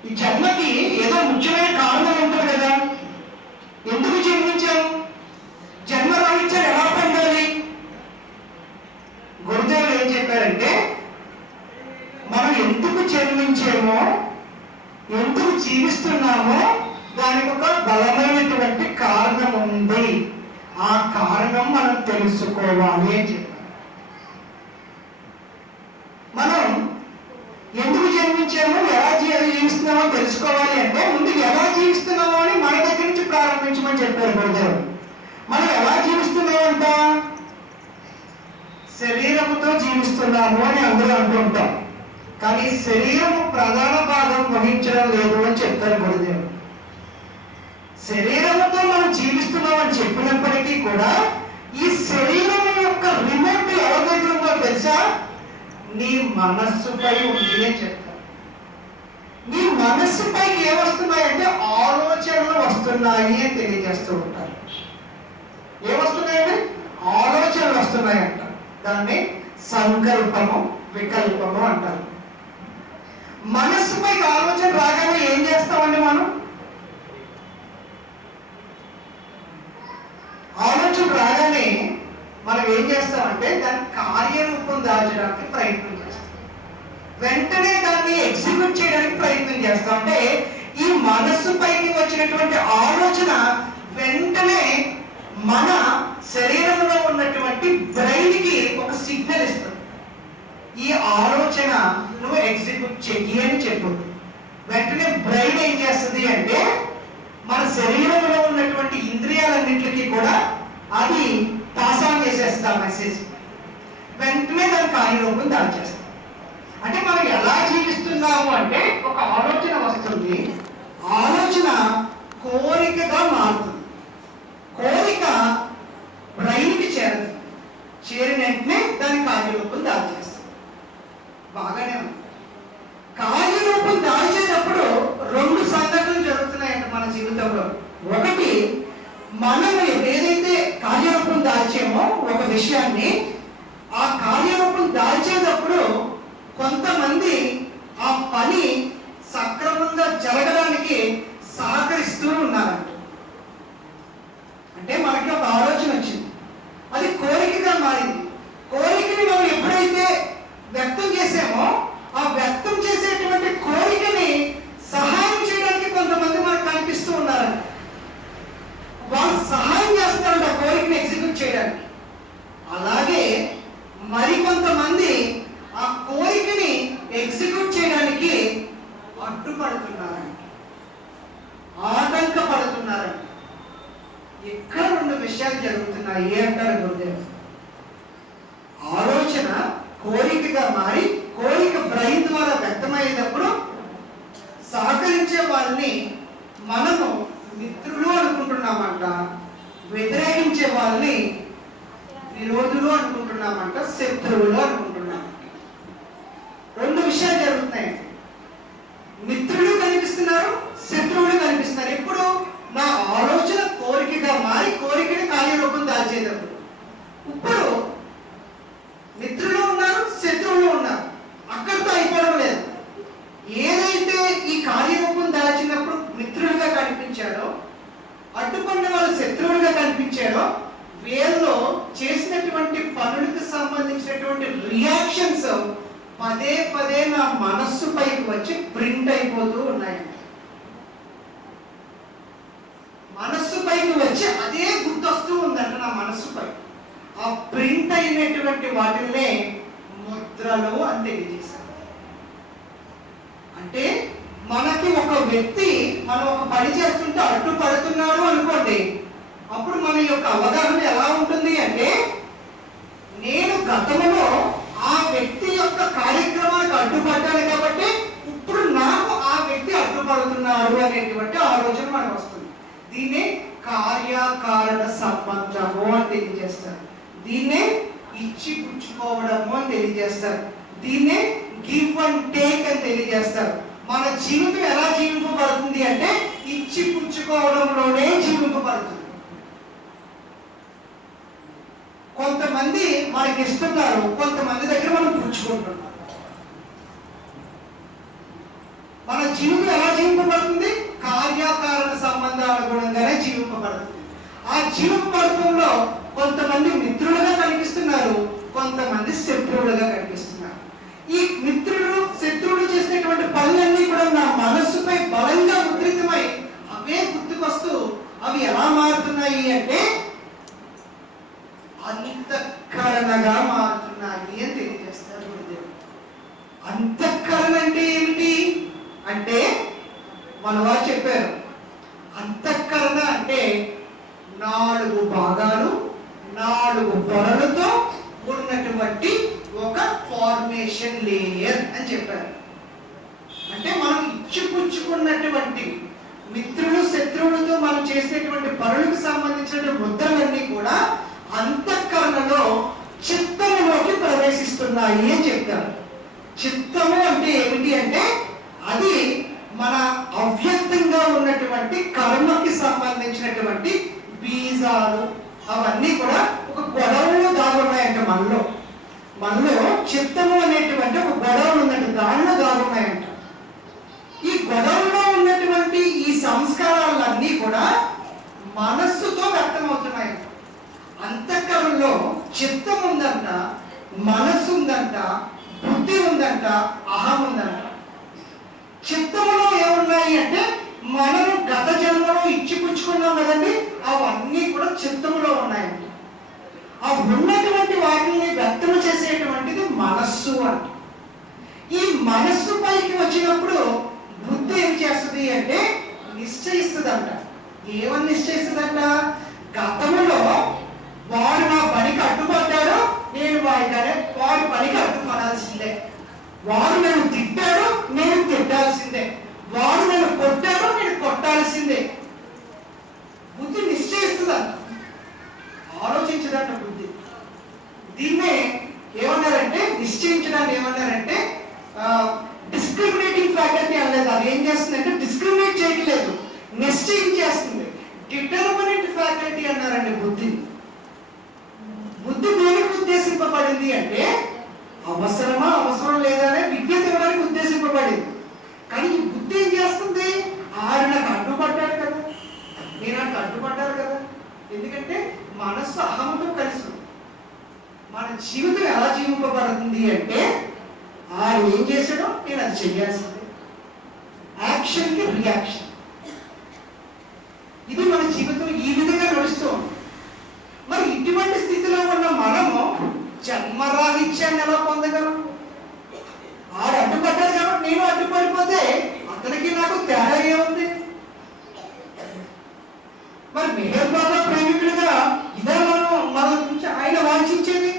ఈ జన్మకి ఏదో ముఖ్యమైన కారణం ఉంటుంది కదా. ఎందుకు జన్మించాం? జన్మ రాహిత్యం ఎలా పొందాలి? గురుదేవులు ఏం చెప్పారంటే, మనం ఎందుకు జన్మించామో, ఎందుకు జీవిస్తున్నామో దానికి ఒక బలమైనటువంటి కారణం ఉంది. ఆ కారణం మనం తెలుసుకోవాలి అని చెప్పారు. మనం ఎందుకు జన్మించామో, ఎలా జీవిస్తున్నామో తెలుసుకోవాలి అంటే ముందు ఎలా జీవిస్తున్నామో అని మన దగ్గర నుంచి ప్రారంభించమని చెప్పారు గురుదేవుడు. మనం ఎలా జీవిస్తున్నామంట? శరీరముతో జీవిస్తున్నాము అని అందరూ అంటుంటాం, కానీ శరీరము ప్రధాన భాగం వహించడం లేదు అని చెప్తారు గురుదేవుడు. శరీరముతో మనం జీవిస్తున్నామని చెప్పినప్పటికీ కూడా ఈ శరీరం యొక్క రిమోట్ ఎవరి దగ్గర ఉందో తెలుసా? నీ మనస్సుపై ఉంది అని చెప్తారు. నీ మనస్సుపైకి ఏమొస్తున్నాయంటే ఆలోచనలు వస్తున్నాయి అని తెలియజేస్తూ ఉంటారు. ఏమొస్తున్నాయండి? ఆలోచనలు వస్తున్నాయంట. దాన్ని సంకల్పము, వికల్పము అంటారు. మనస్సుపైకి ఆలోచన రాగానే ఏం చేస్తామండి? మనం ఆలోచన రాగానే మనం ఏం చేస్తామంటే దాన్ని కార్యరూపం దాల్చడానికి ప్రయత్నం చేస్తాం. వెంటనే దాన్ని ఎగ్జిక్యూట్ చేయడానికి ప్రయత్నం చేస్తాం. అంటే ఈ మనస్సు పైకి వచ్చినటువంటి ఆలోచన వెంటనే మన శరీరంలో ఉన్నటువంటి బ్రెయిన్ కి ఒక సిగ్నల్ ఇస్తుంది. ఈ ఆలోచన నువ్వు ఎగ్జిక్యూట్ చెయ్యి అని చెప్పు. వెంటనే బ్రెయిన్ ఏం చేస్తుంది అంటే మన శరీరంలో ఉన్నటువంటి ఇంద్రియాలన్నింటికి కూడా అది పాస్ ఆన్ చేసేస్తా మెసేజ్. వెంటనే దాని కార్యరూపం దాల్చేస్తాం. అంటే మనం ఎలా జీవిస్తున్నాము అంటే ఒక ఆలోచన వస్తుంది, ఆలోచన కోరికగా మారుతుంది, కోరిక బ్రెయిన్కి చేరదు, చేరిన వెంటనే దాని కార్యరూపం దాల్చేస్తాం. బాగానే ఉంది. కార్యరూపం దాల్చేటప్పుడు రెండు సంఘటనలు జరుగుతున్నాయంట మన జీవితంలో. ఒకటి, మనం ఏదైతే కార్యరూపం దాల్చామో ఒక విషయాన్ని, ఆ కార్యరూపం దాల్చేటప్పుడు కొంతమంది ఆ పని సక్రమంగా జరగడానికి సహకరిస్తూ ఉన్నారంట. అంటే మనకి ఒక ఆలోచన వచ్చింది, అది కోరికగా మారింది. కోరికని మనం ఎప్పుడైతే వ్యక్తం చేసామో ఆ వ్యక్తం చేసేటువంటి కోరికని సహాయం చేయడానికి కొంతమంది మనకు కనిపిస్తూ ఉన్నారంట. వాళ్ళు సహాయం చేస్తారంట ఆ కోరికని ఎగ్జిక్యూట్ చేయడానికి. అలాగే మరికొంతమంది ఆ కోరికని ఎగ్జిక్యూట్ చేయడానికి అడ్డుపడుతున్నారంట, ఆటంకపడుతున్నారంట. ఇక్కడ రెండు విషయాలు జరుగుతున్నాయి అంటారు గురుదేవ్. ఆలోచన కోరికగా మారి కోరిక బ్రెయిన్ ద్వారా వ్యక్తమయ్యేటప్పుడు సహకరించే వాళ్ళని మనము మిత్రులు అనుకుంటున్నామంట, వ్యతిరేకించే వాళ్ళని విరోధులు అనుకుంటున్నామంట, శత్రువులు అనుకుంటున్నాం. రెండు విషయాలు జరుగుతున్నాయి. మిత్రులు కనిపిస్తున్నారు, శత్రువులు కనిపిస్తున్నారు. ఎప్పుడు? నా ఆలోచన కోరికగా మారి కోరికని కార్యరూపం దాల్చేటప్పుడు. ఇప్పుడు మిత్రులు ఉన్నారు, శత్రువులు ఉన్నారు. అక్కడితో అయిపోవడం లేదు. ఏదైతే ఈ కార్యరూపం దాల్చినప్పుడు మిత్రులుగా కనిపించాడో, అడ్డుపడిన వాళ్ళు శత్రువులుగా కనిపించాడో, వీళ్ళు చేసినటువంటి పనులకు సంబంధించినటువంటి రియాక్షన్స్ పదే పదే నా మనస్సు పైకి వచ్చి ప్రింట్ అయిపోతూ ఉన్నాయి. మనస్సు పైకి వచ్చి అదే గుర్తొస్తూ ఉందంట నా మనస్సు పై. ఆ ప్రింట్ అయినటువంటి వాటినే ముద్రలు అని తెలియజేశారు. అంటే మనకి ఒక వ్యక్తి మనం ఒక పని చేస్తుంటే అడ్డుపడుతున్నాడు అనుకోండి, అప్పుడు మన యొక్క అవగాహన ఎలా ఉంటుంది అంటే, నేను గతంలో ఆ వ్యక్తి యొక్క కార్యక్రమానికి అడ్డుపడ్డాను కాబట్టి ఇప్పుడు నాకు ఆ వ్యక్తి అడ్డుపడుతున్నాడు అనేటువంటి ఆలోచన మనకు వస్తుంది. దీన్నే కార్యకారణ సంబంధము అని తెలియజేస్తారు. దీన్నే ఇచ్చి పుచ్చుకోవడము అని తెలియజేస్తారు. దీన్నే గివ్ అండ్ టేక్ అని తెలియజేస్తారు. మన జీవితం ఎలా జీవింపబడుతుంది అంటే ఇచ్చి పుచ్చుకోవడంలోనే జీవింపబడుతుంది. కొంతమంది మనకి ఇస్తున్నారు, కొంతమంది దగ్గర మనం పుచ్చుకుంటున్నాం. మన జీవితం ఎలా జీవింపబడుతుంది? కార్యకారణ సంబంధాల గుణంగానే జీవింపబడుతుంది. ఆ జీవింపబడటంలో కొంతమంది మిత్రులుగా కనిపిస్తున్నారు, కొంతమంది శత్రువులుగా కనిపిస్తున్నారు. ఈ మిత్రులు శత్రువులు చేసినటువంటి పనులన్నీ కూడా నా మనస్సుపై బలంగా ముద్రితమై అవే గుర్తుకొస్తూ అవి ఎలా మారుతున్నాయి అంటే అంతఃకరణగా మారుతున్నాయి అని తెలియజేస్తారు గురుదేవుడు. అంతఃకరణ అంటే ఏమిటి అంటే మన వారు చెప్పారు, అంతఃకరణ అంటే 4 భాగాలు 4 పొరలతో ఉన్నటువంటి ఒక ఫార్మేషన్ లేయర్ అని చెప్పారు. అంటే మనం ఇచ్చిపుచ్చుకున్నటువంటి మిత్రులు శత్రువులతో మనం చేసినటువంటి పనులకు సంబంధించిన ముద్రలన్నీ కూడా అంతఃకరణలో చిత్తములోకి ప్రవేశిస్తున్నాయి అని చెప్తారు. చిత్తము అంటే ఏమిటి అంటే అది మన అవ్యక్తంగా ఉన్నటువంటి కర్మకి సంబంధించినటువంటి బీజాలు అవన్నీ కూడా ఒక గొడవలో దాగున్నాయంట. మనలో చిత్తము అనేటువంటి ఒక గొడవ ఉందంట, దానిలో దాగున్నాయంట. ఈ గొడవలో ఉన్నటువంటి ఈ సంస్కారాలన్నీ కూడా మనస్సుతో వ్యక్తమవుతున్నాయి. అంతఃకరణలో చిత్తం ఉందంట, మనస్సు ఉందంట, బుద్ధి ఉందంట, అహం ఉందంట. చిత్తములో ఏమున్నాయి అంటే మనము గత జన్మలో ఇచ్చిపుచ్చుకున్నాం కదండి, అవన్నీ కూడా చిత్తములో ఉన్నాయండి. ఆ ఉన్నటువంటి వాటిని వ్యక్తం చేసేటువంటిది మనస్సు అంట. ఈ మనస్సు పైకి వచ్చినప్పుడు బుద్ధి ఏం చేస్తుంది అంటే నిశ్చయిస్తుందంట. ఏమని నిశ్చయిస్తుందంట? గతంలో వాడు నా పనికి అడ్డుపడ్డాడు, నేను వాడి పనికి అడ్డుపడాల్సిందే. వాడు నన్ను తిట్టాడు, నేను తిట్టాల్సిందే. వాడు నన్ను కొట్టాడు, నేను కొట్టాల్సిందే. బుద్ధి నిశ్చయిస్తుందంట, ఆలోచించదంట బుద్ధి. దీన్నే ఏమన్నారంటే, నిశ్చయించడాన్ని ఏమన్నారంటే డిస్క్రిమినేటింగ్ ఫ్యాకల్టీ అనలేదు. అది ఏం చేస్తుందంటే డిస్క్రిమినేట్ చేయట్లేదు, నిశ్చయించేస్తుంది. డిటర్మినెంట్ ఫ్యాకల్టీ అన్నారండి బుద్ధి. బుద్ధి దేనికి ఉద్దేశింపబడింది అంటే అవసరమా అవసరం లేదా అనే విజ్ఞత ఇవ్వడానికి ఉద్దేశింపబడింది. కానీ ఈ బుద్ధి ఏం చేస్తుంది? ఆడు నాకు అడ్డుపడ్డాడు కదా, నేను నాకు అడ్డుపడ్డారు కదా. ఎందుకంటే మనస్సు అహంతో కలిసి మన జీవితం ఎలా జీవింపబడుతుంది అంటే ఆడు ఏం చేశాడో నేను అది చెయ్యాల్సిందే. యాక్షన్కి రియాక్షన్. ఇది మన జీవితం ఈ విధంగా నడుస్తూ. మరి ఇటువంటి స్థితిలో ఉన్న మనము జన్మరాహిత్యాన్ని ఎలా పొందగలం? ఆడు అడ్డుపడ్డాడు కాబట్టి నేను అడ్డుపడిపోతే అతనికి నాకు తేడా ఏముంది? మరి మెహర్ బాబా ప్రేమికులుగా ఇదే మన గురించి ఆయన వాంఛించేది.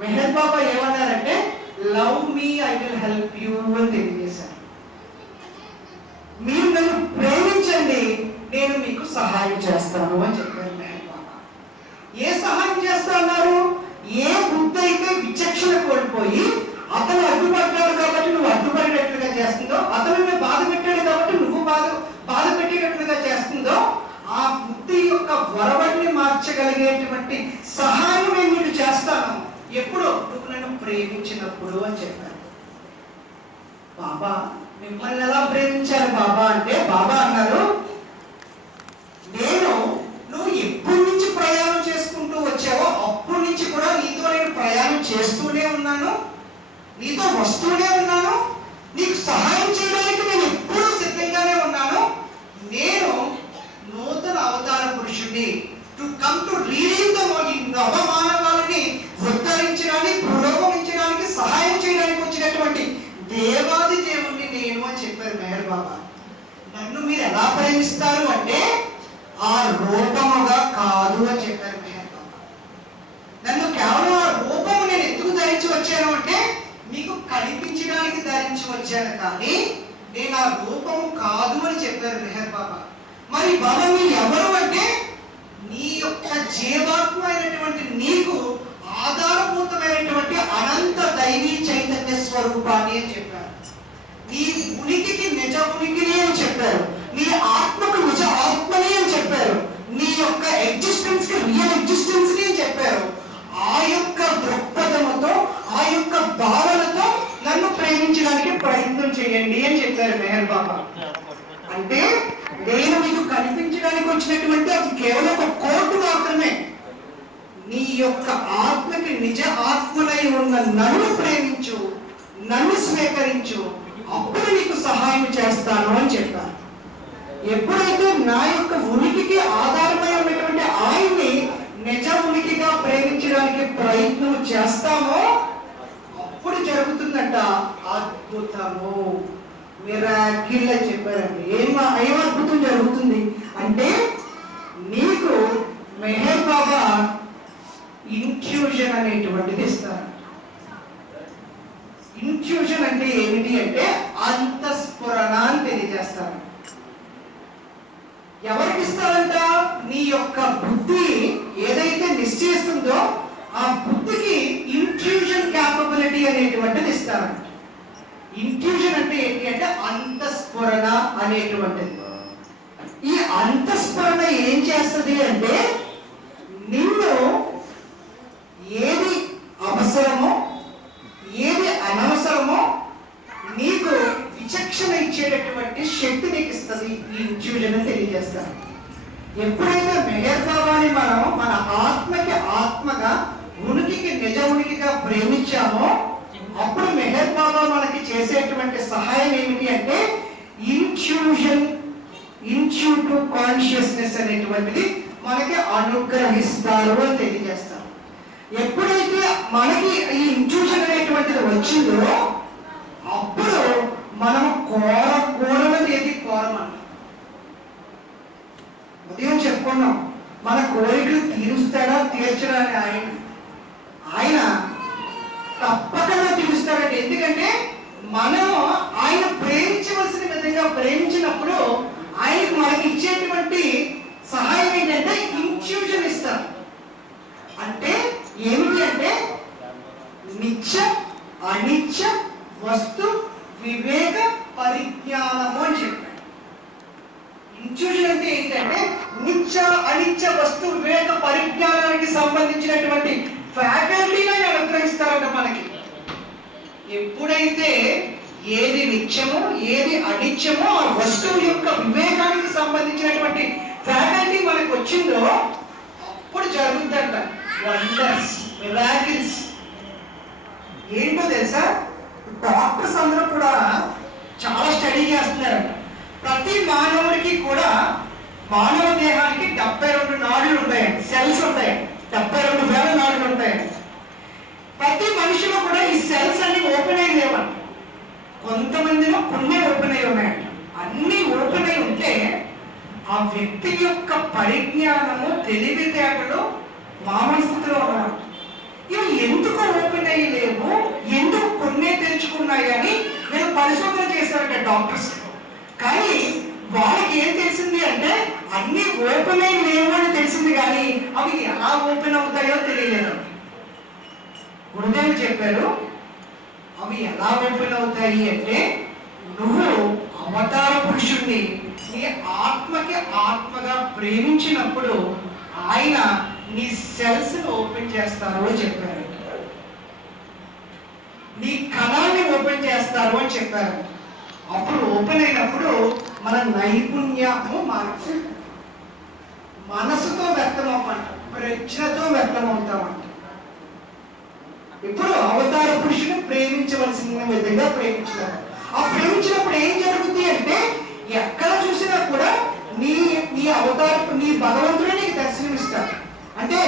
మెహర్ బాబా ఏమన్నారంటే love me I will help you అని తెలియజేశారు. మీరు నన్ను ప్రేమించండి, నేను మీకు సహాయం చేస్తాను అని చెప్పారు మెహర్ బాబా. ఏ సహాయం చేస్తున్నారు? ఏ బుద్ధి అయితే విచక్షణ కోల్పోయి అతను అడ్డుపడ్డాడు కాబట్టి నువ్వు అడ్డుపడినట్లుగా చేస్తుందో, అతను బాధ పెట్టాడు కాబట్టి నువ్వు బాధ పెట్టేటట్లుగా చేస్తుందో, ఆ బుద్ధి యొక్క వరవడిని మార్చగలిగేటువంటి సహాయం నేను నీకు చేస్తాను ఎప్పుడు? నువ్వు నన్ను ప్రేమించినప్పుడు అని చెప్పారు. బాబా మిమ్మల్ని ఎలా ప్రేమించారు బాబా అంటే, బాబా అన్నారు నువ్వు ఎప్పటి నుంచి ప్రయాణం చేసుకుంటూ వచ్చావో అప్పటి నుంచి కూడా నీతో నేను ప్రయాణం చేస్తూనే ఉన్నాను, నీతో వస్తూనే ఉన్నాను, నీకు సహాయం చేయడానికి నేను ఎప్పుడూ సిద్ధంగానే ఉన్నాను. నేను నూతన అవతార పురుషుడిని, టు కమ్ టు రీడింగ్ నవమానవాళ్ళని ఉద్ధరించడానికి పురోగమించడానికి సహాయం చేయడానికి వచ్చినటువంటి దేవాది దేవుణ్ణి నేను అని చెప్పారు మెహర్ బాబా. నన్ను మీరు ఎలా ప్రేమిస్తారు అంటే ఆ రూపముగా కాదు అని చెప్పారు మెహర్ బాబా. నన్ను కేవలం ఆ రూపము నేను ఎందుకు ధరించి వచ్చాను అంటే మీకు కనిపించడానికి ధరించి వచ్చాను, కానీ నేను ఆ రూపము కాదు అని చెప్పారు మెహర్ బాబా. మరి బాబా మీరు ఎవరు అంటే నీ యొక్క జీవాత్మ అయినటువంటి నీకు ఆధారభూతమైనటువంటి అనంత దైవీ చైతన్య స్వరూపాన్ని అని చెప్పారు. నీ ఉనికికి నిజ ఉనికిని అని చెప్పారు, నీ ఆత్మకు నిజ ఆత్మని అని చెప్పారు, నీ యొక్క ఎగ్జిస్టెన్స్ కి రియల్ ఎగ్జిస్టెన్స్ ని చెప్పారు. ఆ యొక్క దృక్పథముతో ఆ యొక్క భావనతో నన్ను ప్రేమించడానికి ప్రయత్నం చేయండి అని చెప్పారు మెహర్ బాబా. అంటే నేను మీకు కనిపించడానికి వచ్చినటువంటి అది కేవలం ఒక కోర్టు మాత్రమే. నీ యొక్క ఆత్మకి నిజ ఆత్మలై ఉన్న నన్ను ప్రేమించు, నన్ను స్వీకరించు, అప్పుడు నీకు సహాయం చేస్తాను అని చెప్పారు. ఎప్పుడైతే నా యొక్క ఉనికికి ఆధారమై ఉన్నటువంటి ఆయన్ని నిజ ఉనికిగా ప్రేమించడానికి ప్రయత్నం చేస్తామో అప్పుడు జరుగుతుందంట అద్భుతము, మిరాకిల్ అని చెప్పారండి. ఏం అద్భుతం జరుగుతుంది అంటే నీకు మెహర్ బాబా ఇన్ఫ్యూజన్ అనేటువంటిది ఇస్తారు. ఇన్ఫ్యూజన్ అంటే ఏమిటి అంటే అంతఃస్ఫురణ అని తెలియజేస్తారు. ఎవరికి ఇస్తారంట? నీ యొక్క బుద్ధి ఏదైతే నిశ్చయిస్తుందో ఆ బుద్ధికి ఇన్ఫ్యూజన్ క్యాపబిలిటీ అనేటువంటిది ఇస్తారంట. ఇన్ఫ్యూజన్ అంటే ఏంటి అంటే అంతఃస్ఫురణ అనేటువంటిది. ఈ అంతఃస్ఫురణ ఏం చేస్తుంది అంటే నిన్ను ఏది అవసరమో ఏది అనవసరమో నీకు విచక్షణ ఇచ్చేటటువంటి శక్తి నీకు ఇస్తుంది. ఈ ఇన్ఫ్యూజన్ అని తెలియజేస్తారు. ఎప్పుడైతే మెహర్ బాబాని మనం మన ఆత్మకి ఆత్మగా ఉనికికి నిజ ఉనికిగా ప్రేమించామో అప్పుడు మెహర్ బాబా మనకి చేసేటువంటి సహాయం ఏమిటి అంటే ఇన్ఫ్యూజన్ ఇన్ట్యూటివ్ కాన్షియస్నెస్ అనేటువంటిది మనకి అనుగ్రహిస్తారు అని తెలియజేస్తారు. ఎప్పుడైతే మనకి ఈ ఇన్ట్యూషన్ అనేటువంటిది వచ్చిందో అప్పుడు మనం కోరకూడనిది ఏది కోరమని ఉదయం చెప్పుకున్నాం. మన కోరికలు తీరుస్తాడా తీర్చడా అని ఆయన తప్పకుండా తీరుస్తాడండి. ఎందుకంటే మనం ఆయన ప్రేమించవలసిన విధంగా ప్రేమించినప్పుడు ఆయనకు మనకి ఇచ్చేటువంటి సహాయం ఏంటంటే ఇన్ఫ్యూజన్ ఇస్తారు. అంటే ఏమిటి అంటే నిత్య అనిత్య వస్తు వివేక పరిజ్ఞానము అని చెప్పాడు. ఇన్ఫ్యూజన్ అంటే ఏంటంటే నిత్య అనిత్య వస్తు వివేక పరిజ్ఞానానికి సంబంధించినటువంటి ఫ్యాకల్టీని అనుగ్రహిస్తారట మనకి. ఎప్పుడైతే ఏది నిత్యమో ఏది అనిత్యమో ఆ వస్తువు యొక్క వివేకానికి సంబంధించినటువంటి ఫ్యాకల్టీ మనకు వచ్చిందో అప్పుడు జరుగుతుందంట వండర్స్, మిరాకిల్స్. ఏంటో తెలుసా, డాక్టర్స్ అందరూ కూడా చాలా స్టడీ చేస్తున్నారంట. ప్రతి మానవుడికి కూడా మానవ దేహానికి 72 నాడులు ఉంటాయండి, సెల్స్ ఉంటాయండి. 72,000 నాడులు ఉంటాయండి. ప్రతి మనిషిలో కూడా ఈ సెల్స్ అన్ని ఓపెన్ అయి లేవంట. కొంతమందిలో కొన్ని ఓపెన్ అయి ఉన్నాయంట. అన్ని ఓపెన్ అయి ఉంటే ఆ వ్యక్తి యొక్క పరిజ్ఞానము తెలివితేటలు మామూలు స్థితిలో ఉన్నమాట. ఇవి ఎందుకు ఓపెన్ అయ్యి లేవు, ఎందుకు కొన్నే తెరుచుకున్నాయి అని నేను పరిశోధన చేశారంట డాక్టర్స్. కానీ వాళ్ళకి ఏం తెలిసింది అంటే అన్ని ఓపెన్ అయ్యి లేవు అని తెలిసింది, కానీ అవి ఎలా ఓపెన్ అవుతాయో తెలియలేదు. గురుదేవులు చెప్పారు అవి ఎలా ఓపెన్ అవుతాయి అంటే నువ్వు అవతార పురుషుణ్ణి నీ ఆత్మకి ఆత్మగా ప్రేమించినప్పుడు ఆయన నీ సెల్స్ ఓపెన్ చేస్తారు అని చెప్పారు. నీ కణాన్ని ఓపెన్ చేస్తారు అని చెప్పారు. అప్పుడు ఓపెన్ అయినప్పుడు మన నైపుణ్యము మనసుతో వ్యక్తం అవ్వమంట, ప్రజ్ఞతో వ్యక్తం అవుతామంట. ఇప్పుడు అవతార పురుషుని ప్రేమించవలసిన విధంగా ప్రేమించారు. ఆ ప్రేమించినప్పుడు ఏం జరుగుతుంది అంటే ఎక్కడ చూసినా కూడా నీ నీ అవతార నీ భగవంతుడే నీకు దర్శనమిస్తాడు. అంటే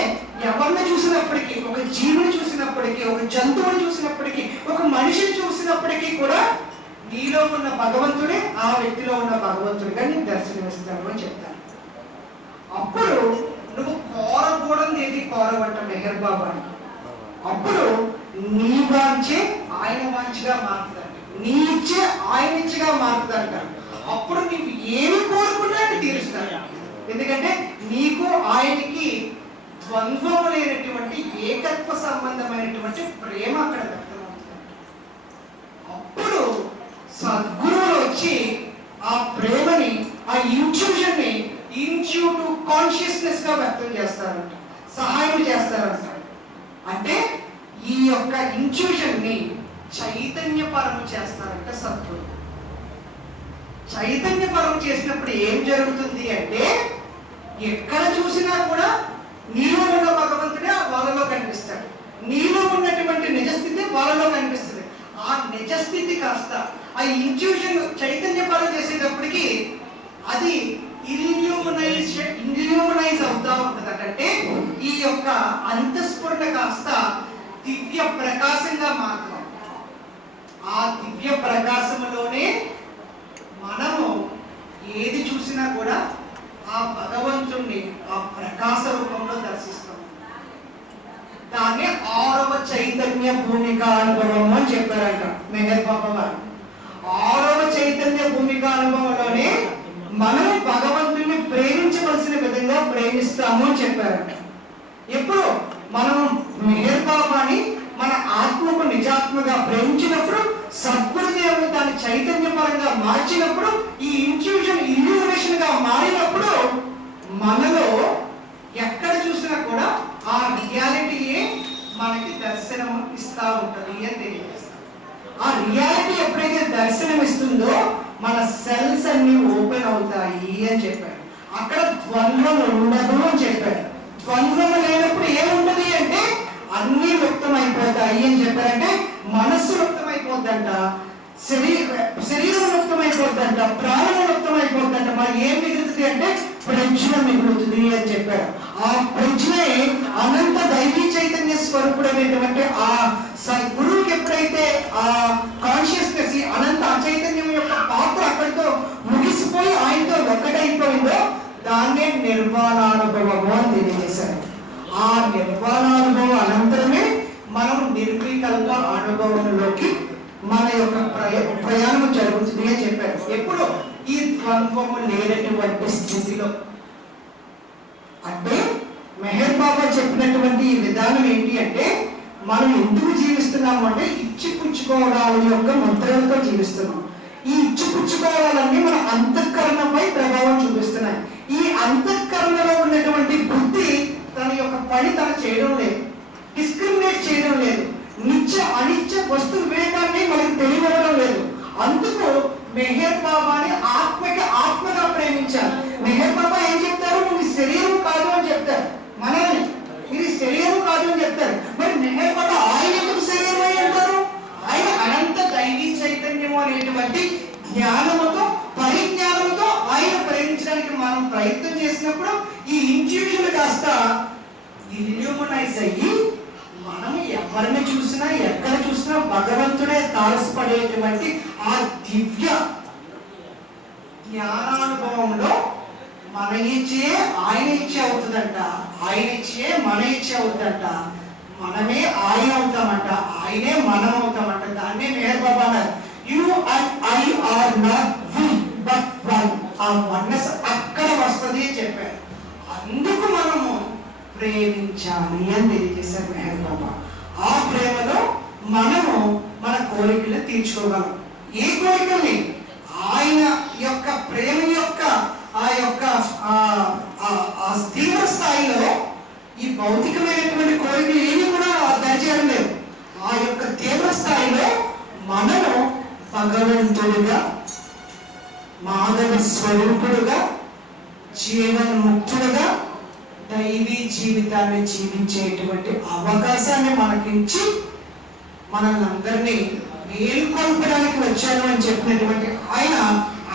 ఎవరిని చూసినప్పటికీ, ఒక జీవిని చూసినప్పటికీ, ఒక జంతువుని చూసినప్పటికీ, ఒక మనిషిని చూసినప్పటికీ కూడా నీలో ఉన్న భగవంతుడే ఆ వ్యక్తిలో ఉన్న భగవంతుడిగా నీకు దర్శనమిస్తాడు అని చెప్తాను. అప్పుడు నువ్వు కోరకూడదు ఏది కోరవంట మెహర్ బాబా. అప్పుడు నీ వాంచే ఆయన వాంచిగా మారుతాడు, నీ ఇచ్చే ఆయన ఇచ్చిగా మారుతాడు. అప్పుడు నీవు ఏమి కోరుకున్నా అని తీరుస్తాడు. ఎందుకంటే నీకు ఆయనకి ద్వంద్వం లేనటువంటి ఏకత్వ సంబంధమైనటువంటి ప్రేమ అక్కడ వ్యక్తమవుతుంది. అప్పుడు సద్గురువులు వచ్చి ఆ ప్రేమని, ఆ ఇన్ట్యూషన్ ని, ఇన్ట్యూటివ్ కాన్షియస్నెస్ ఇంట్రెస్ట్ గా వ్యక్తం చేస్తారంట, సహాయం చేస్తారంట. అంటే ఈ యొక్క ఇంట్యూషన్ ని చైతన్యపరం చేస్తారంట సద్గురు. చైతన్యపరం చేసినప్పుడు ఏం జరుగుతుంది అంటే ఎక్కడ చూసినా కూడా నీలో ఉన్న భగవంతుడే వాళ్ళలో కనిపిస్తాడు, నీలో ఉన్నటువంటి నిజస్థితి వాళ్ళలో కనిపిస్తుంది. ఆ నిజస్థితి కాస్త ఆ ఇంట్యూషన్ చైతన్యపరం చేసేటప్పటికి అది ఇల్యూమినైజ్ అవుతా ఉంటుంది. అంటే ఈ యొక్క అంతఃస్ఫురణ కాస్త దివ్య ప్రకాశంగా మాత్రం ఆ దివ్య ప్రకాశంలోనే మనము ఏది చూసినా కూడా ఆ భగవంతుణ్ణి ఆ ప్రకాశ రూపంలో దర్శిస్తాం. దాన్ని 6వ చైతన్య భూమిక అనుభవం అని చెప్పారంట మెహర్ బాబా గారు. 6వ చైతన్య భూమిక అనుభవంలోనే మనం భగవంతుణ్ణి ప్రేమించవలసిన విధంగా ప్రేమిస్తాము అని చెప్పారంట. ఎప్పుడు మనం మెహర్ బాబాని మన ఆత్మకు నిజాత్మగా ప్రేమించినప్పుడు, సద్గురుదేవుడు దాన్ని చైతన్యపరంగా మార్చినప్పుడు, ఈ ఇంట్యూషన్ ఇల్యూమినేషన్ గా మారినప్పుడు మనలో ఎక్కడ చూసినా కూడా ఆ రియాలిటీయే మనకి దర్శనం ఇస్తా ఉంటది అని తెలియజేస్తాం. ఆ రియాలిటీ ఎప్పుడైతే దర్శనం ఇస్తుందో మన సెల్స్ అన్ని ఓపెన్ అవుతాయి అని చెప్పారు. అక్కడ ద్వంద్వం ఉండదు అని చెప్పారు. ద్వంద్వం లేనప్పుడు ఏముంటది అంటే అన్ని వ్యక్తమైపోతాయి అని చెప్పారంటే మనస్సు వ్యక్తమైపోద్దంట, శరీరం వ్యక్తమైపోద్దంట, ప్రాణం వ్యక్తమైపోద్దంట. మరి ఏం మిగులుతుంది అంటే ప్రజ్ఞ మిగులుతుంది అని చెప్పారు. ఆ ప్రజ్ఞే అనంత దైవీ చైతన్య స్వరూపుడైనటువంటి ఆ గురువుకి ఎప్పుడైతే ఆ కాన్షియస్నెస్ అనంత చైతన్యం యొక్క పాత్ర అక్కడితో ముగిసిపోయి ఆయనతో ఒక్కటైపోయిందో దాన్నే నిర్వాణానుభవము అని తెలియజేశారు. ఆ నిర్వాణానుభవం అనంతరమే మనం నిర్వికల్ప అనుభవంలోకి మన యొక్క ప్రయాణం జరుగుతుంది అని చెప్పారు. ఎప్పుడు ఈ ద్వంద్వము లేనటువంటి స్థితిలో. అంటే మెహర్ బాబా చెప్పినటువంటి ఈ విధానం ఏంటి అంటే మనం ఎందుకు జీవిస్తున్నాము అంటే ఇచ్చిపుచ్చుకోవడాల యొక్క ముద్రలతో జీవిస్తున్నాం. ఈ ఇచ్చిపుచ్చుకోవాలన్నీ మన అంతఃకరణపై ప్రభావం చూపిస్తున్నాయి. ఈ అంతఃకరణలో ఉన్నటువంటి బుద్ధి తన యొక్క పని తను చేయడం లేదు, డిస్క్రిమినేట్ చేయడం లేదు, నిత్య అనిత్య వస్తు వివేకాన్ని మనకు తెలియడం లేదు. అందుకు మెహర్ బాబాని ఆత్మగా ప్రేమించాలి. మెహర్ బాబా ఏం చెప్తారు? మీ శరీరం కాదు అని చెప్తారు, మనల్ని ఇది శరీరం కాదు అని చెప్తారు. మరి మెహర్ బాబా ఆయన ఎందుకు శరీరం అయి అంటారు? ఆయన అనంత దైవీ చైతన్యము అనేటువంటి జ్ఞానముతో పరిజ్ఞానంతో ఆయన ప్రేమించడానికి మనం ప్రయత్నం చేసినప్పుడు ఈ ఇంట్యూషన్ కాస్త ఇల్యూమినైజ్ అయ్యి మనం ఎవరిని చూసినా ఎక్కడ చూసినా భగవంతుడే తారసపడేటువంటి ఆ దివ్య జ్ఞానానుభవంలో మన ఇచ్చే ఆయన ఇచ్చే అవుతుందంట, ఆయన ఇచ్చే మన ఇచ్చే అవుతుందంట, మనమే ఆయన అవుతామంట, ఆయనే మనం అవుతామంట. దాన్నే మెహర్ బాబా అన్నారు, you and I are not we but one. ఆ వన్నెస్ అక్కడ వస్తుంది అని చెప్పారు. అందుకు మనము ప్రేమించాలి అని తెలియజేశారు మెహర్ బాబా. ఆ ప్రేమలో మనము మన కోరికలు తీర్చుకోగలం. ఏ కోరికల్ని? ఆయన యొక్క ప్రేమ యొక్క ఆ యొక్క తీవ్ర స్థాయిలో ఈ భౌతికమైనటువంటి కోరికలు ఏమి కూడా దరిచేయడం లేదు. ఆ యొక్క తీవ్ర స్థాయిలో మనము భగవంతుడిగా, మాధవ స్వరూపుడుగా, జీవన్ముక్తుడుగా దైవీ జీవితాన్ని జీవించేటువంటి అవకాశాన్ని మనకించి మనల్ని అందరినీ మేల్కొల్పడానికి వచ్చాను అని చెప్పినటువంటి ఆయన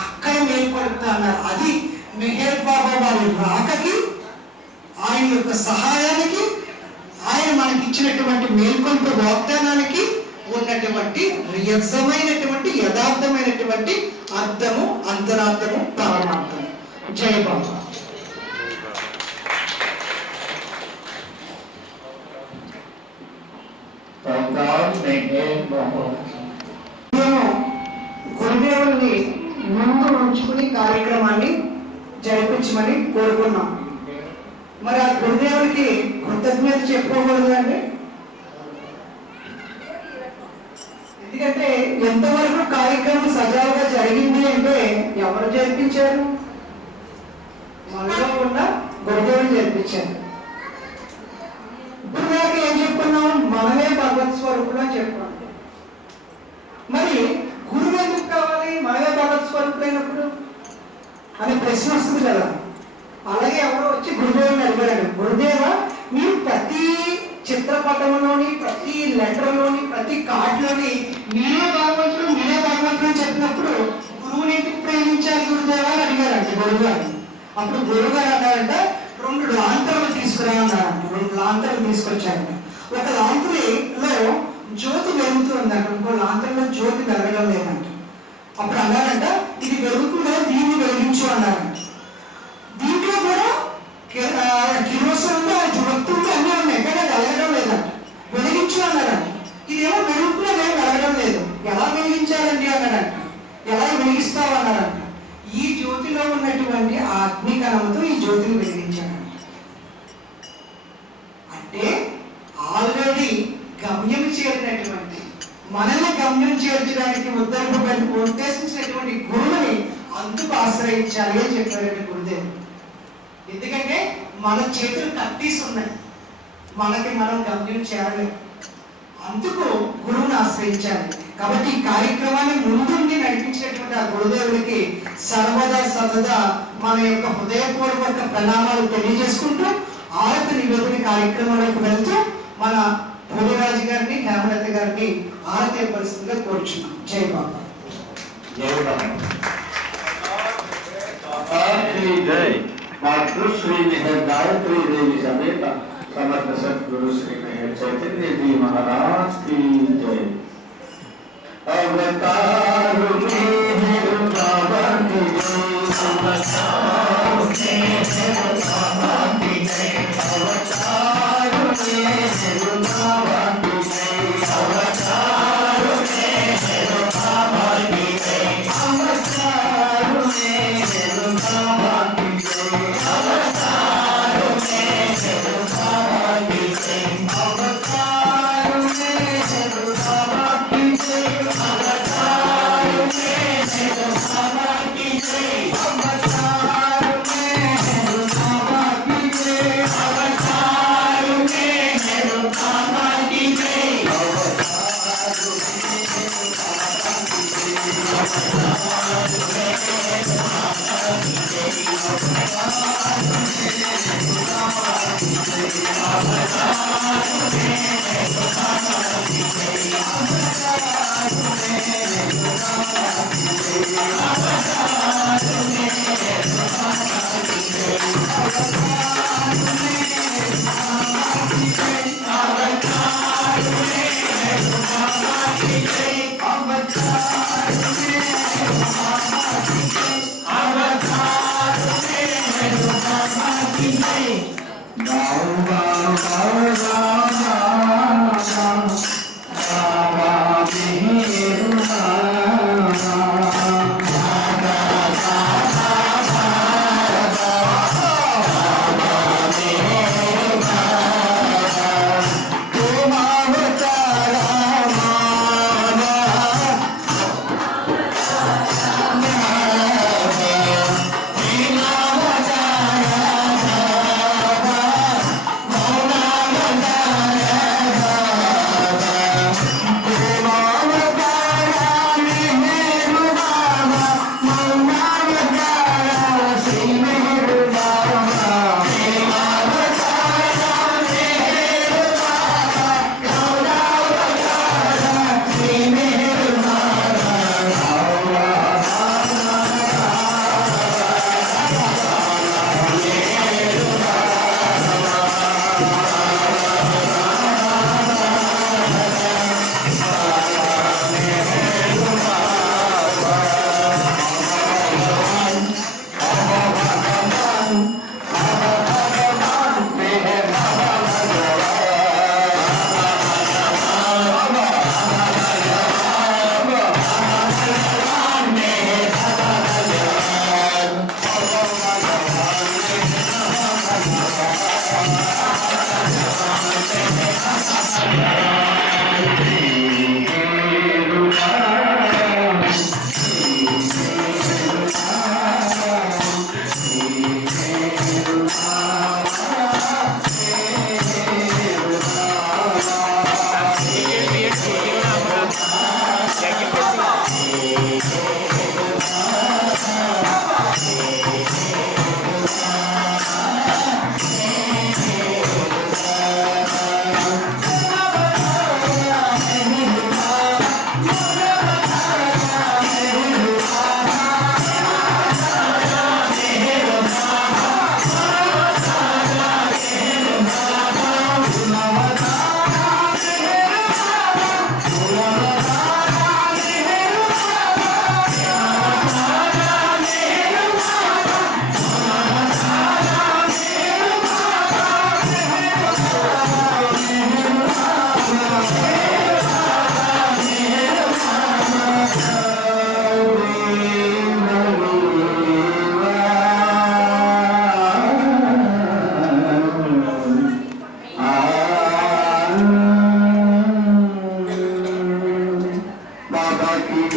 అక్కడ మేల్కొల్పుతా అన్నారు. అది మెహర్ బాబా వారి రాకకి, ఆయన యొక్క సహాయానికి, ఆయన మనకి ఇచ్చినటువంటి మేల్కొల్పు వాగ్దానానికి ఉన్నటువంటి నిజమైనటువంటి యథార్థమైనటువంటి అర్థము, అంతరార్థము, పరమార్థము. జై బాబా. గురుదేవుల్ని ముందు ఉంచుకుని కార్యక్రమాన్ని జరిపించమని కోరుకున్నాం. మరి ఆ గురుదేవుడికి కృతజ్ఞత చెప్పుకోకూడదు అండి. ఎందుకంటే ఎంతవరకు కార్యక్రమం సజావుగా జరిగింది అంటే ఎవరు జరిపించారు? మనలో ఉన్న గురుదేవుని గురుదేవుడు నేర్పించారు. ఇప్పుడు దాకా ఏం చెప్పుకున్నాం? మనమే భగవత్ స్వరూపులు అని చెప్పుకున్నాం. మరి గురువు ఎందుకు కావాలి? మనమే భగవత్ స్వరూపులైనప్పుడు అనే ప్రశ్న వస్తుంది కదా. అలాగే ఎవరో వచ్చి గురుదేవుని అడిగాడు, గురుదేవ మీరు ప్రతి చిత్రపటంలోని, ప్రతి లెటర్లోని, ప్రతి కార్డులోని మీరే భగవంతుడు అని చెప్పినప్పుడు గురువుని ఎందుకు ప్రేమించాలి గురుదేవ అని అడిగారంట గురువుగారు. అప్పుడు గురువుగారు అన్నారంట, 2 లాంతర్లు తీసుకురా అన్నారంట. 2 లాంతర్లు తీసుకొచ్చారంట. ఒక లాంతరిలో జ్యోతి వెలుగుతూ ఉందంట, ఇంకో లాంతర్లో జ్యోతి వెలగడం లేదంట. అప్పుడు అన్నారంట, ఇది వెలుగుతుందో దీన్ని వెలిగించు అన్నారంట. దీంట్లో కూడా కిరోసిన్ ఉంది, అది జ్వలుతుంది, అన్నీ ఉన్నాయి, కానీ అది వెలగడం లేదంట. వెలిగించు అన్నారంట. ఇదేమో వెలుగుతుందో ఏమో వెలగడం లేదు, ఎలా వెలిగించాలండి అన్నారంట. ఎలా వెలిగిస్తావు అన్నారంట. ఈ జ్యోతిలో ఉన్నటువంటి ఆ అగ్నికణంతో ఈ జ్యోతిని వెలిగించాడంట. అంటే ఆల్రెడీ గమ్యం చేరినటువంటి, మనల్ని గమ్యం చేర్చడానికి ఉద్దేశించినటువంటి గురువుని అందుకు ఆశ్రయించాలి అని చెప్పారండి గురుదేవుడు. ఎందుకంటే మన చేతులు కత్తీసి ఉన్నాయి, మనకి మనం గమ్యం చేరలేము, అందుకు గురువుని ఆశ్రయించాలి. కాబట్టి ఈ కార్యక్రమాన్ని ముందుండి నడిపించినటువంటి ఆ గురుదేవుడికి సర్వదా సదా మన యొక్క హృదయపూర్వక ప్రణామాలు తెలియజేసుకుంటూ ఆరతి నివేదన కార్యక్రమంలోకి వెళ్తూ మన భోగిరాజు గారిని, హేమలత గారిని ఆరతి పరిస్థితిగా కోరుచున్నాం. జై బాబా. जय मातृश्री मेहर गायत्री देवी समेत समर्थ सद्गुरु श्री मेहर चैतन्य जी महाराज की जय। अवतार मेहर बाबा की जय, अवतार मेहर बाबा की जय, अवतार मेहर बाबा की जय, अवतार मेहर बाबा की जय, अवतार मेहर बाबा की जय, अवतार मेहर बाबा की जय, अवतार मेहर बाबा की जय, अवतार मेहर बाबा की जय, अवतार मेहर बाबा की जय, अवतार मेहर बाबा की जय, Maria,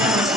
Mama,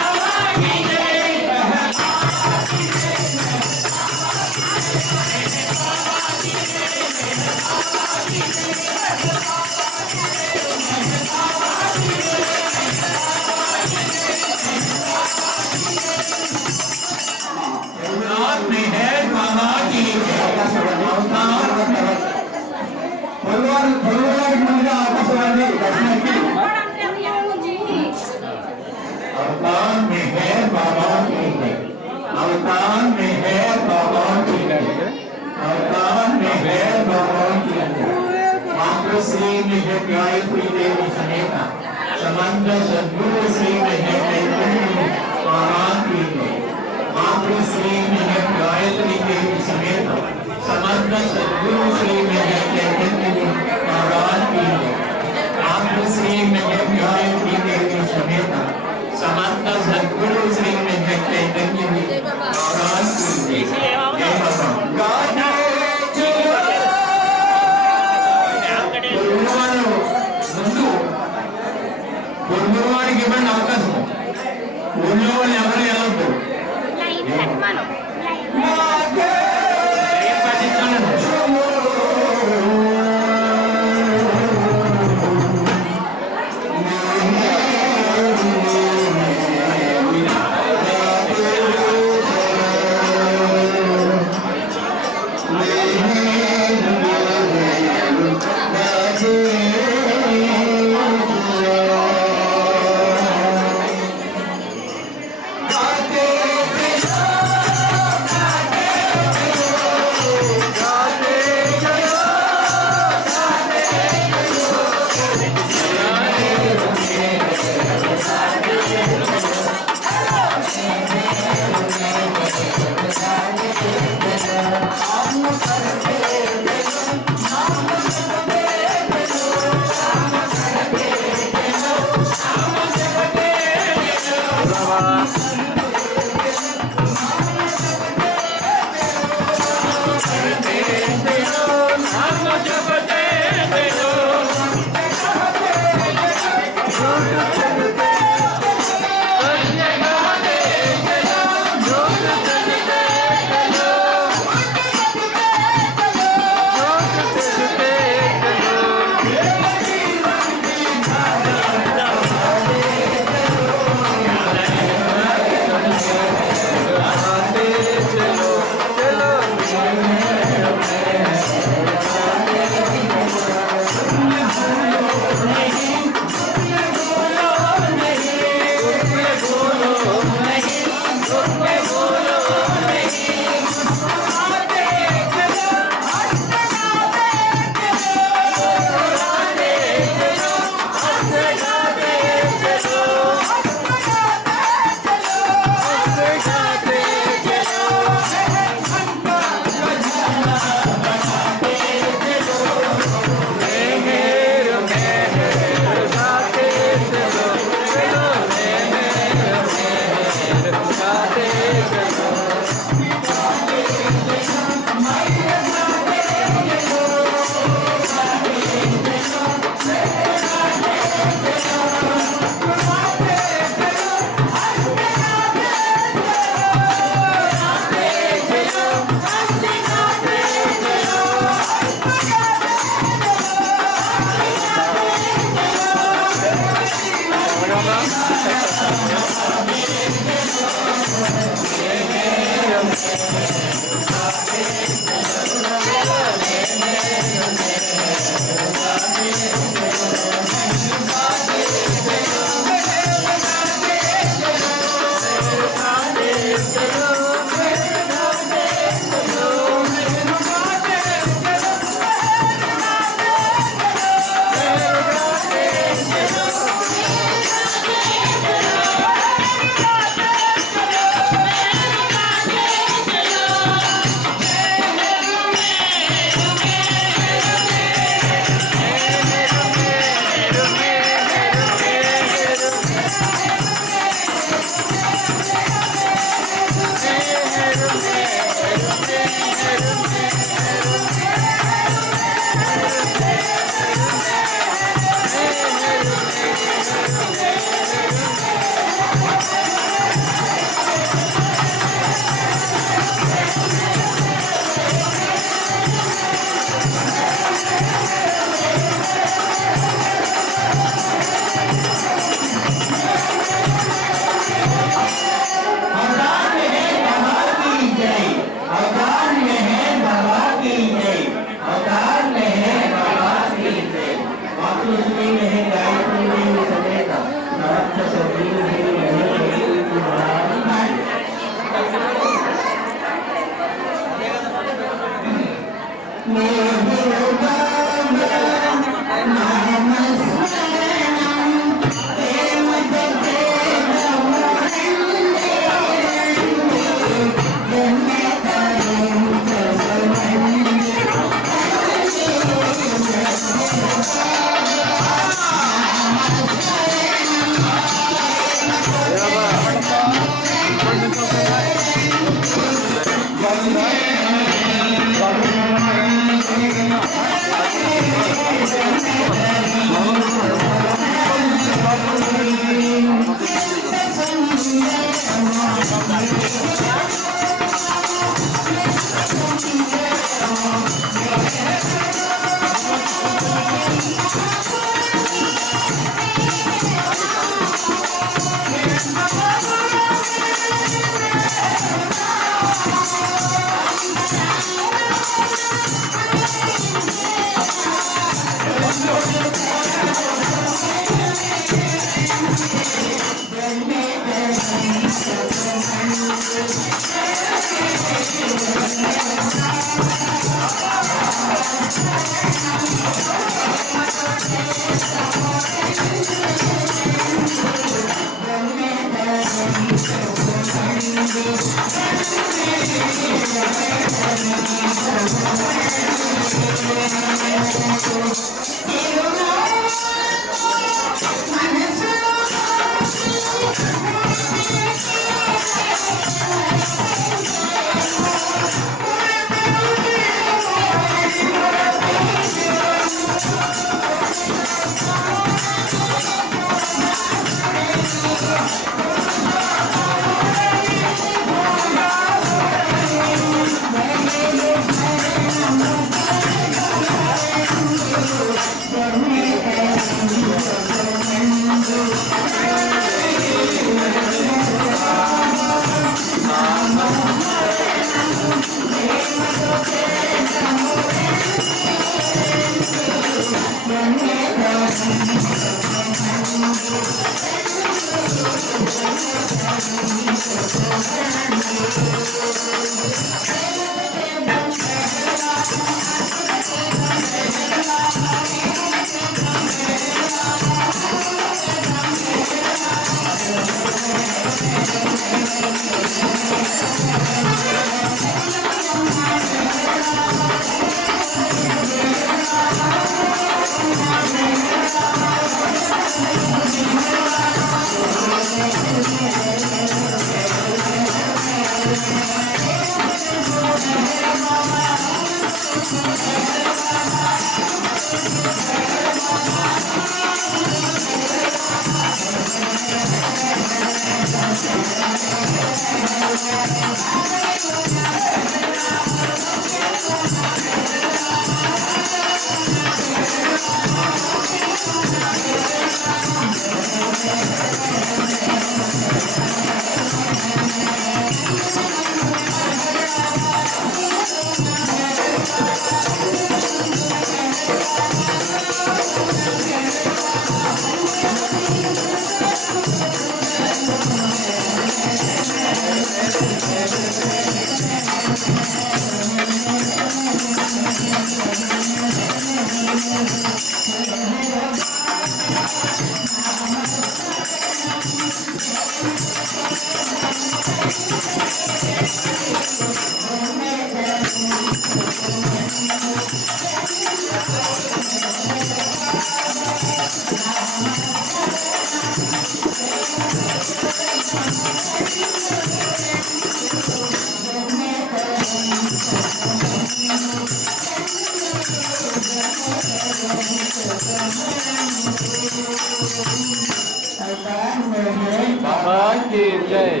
बाबा की जय।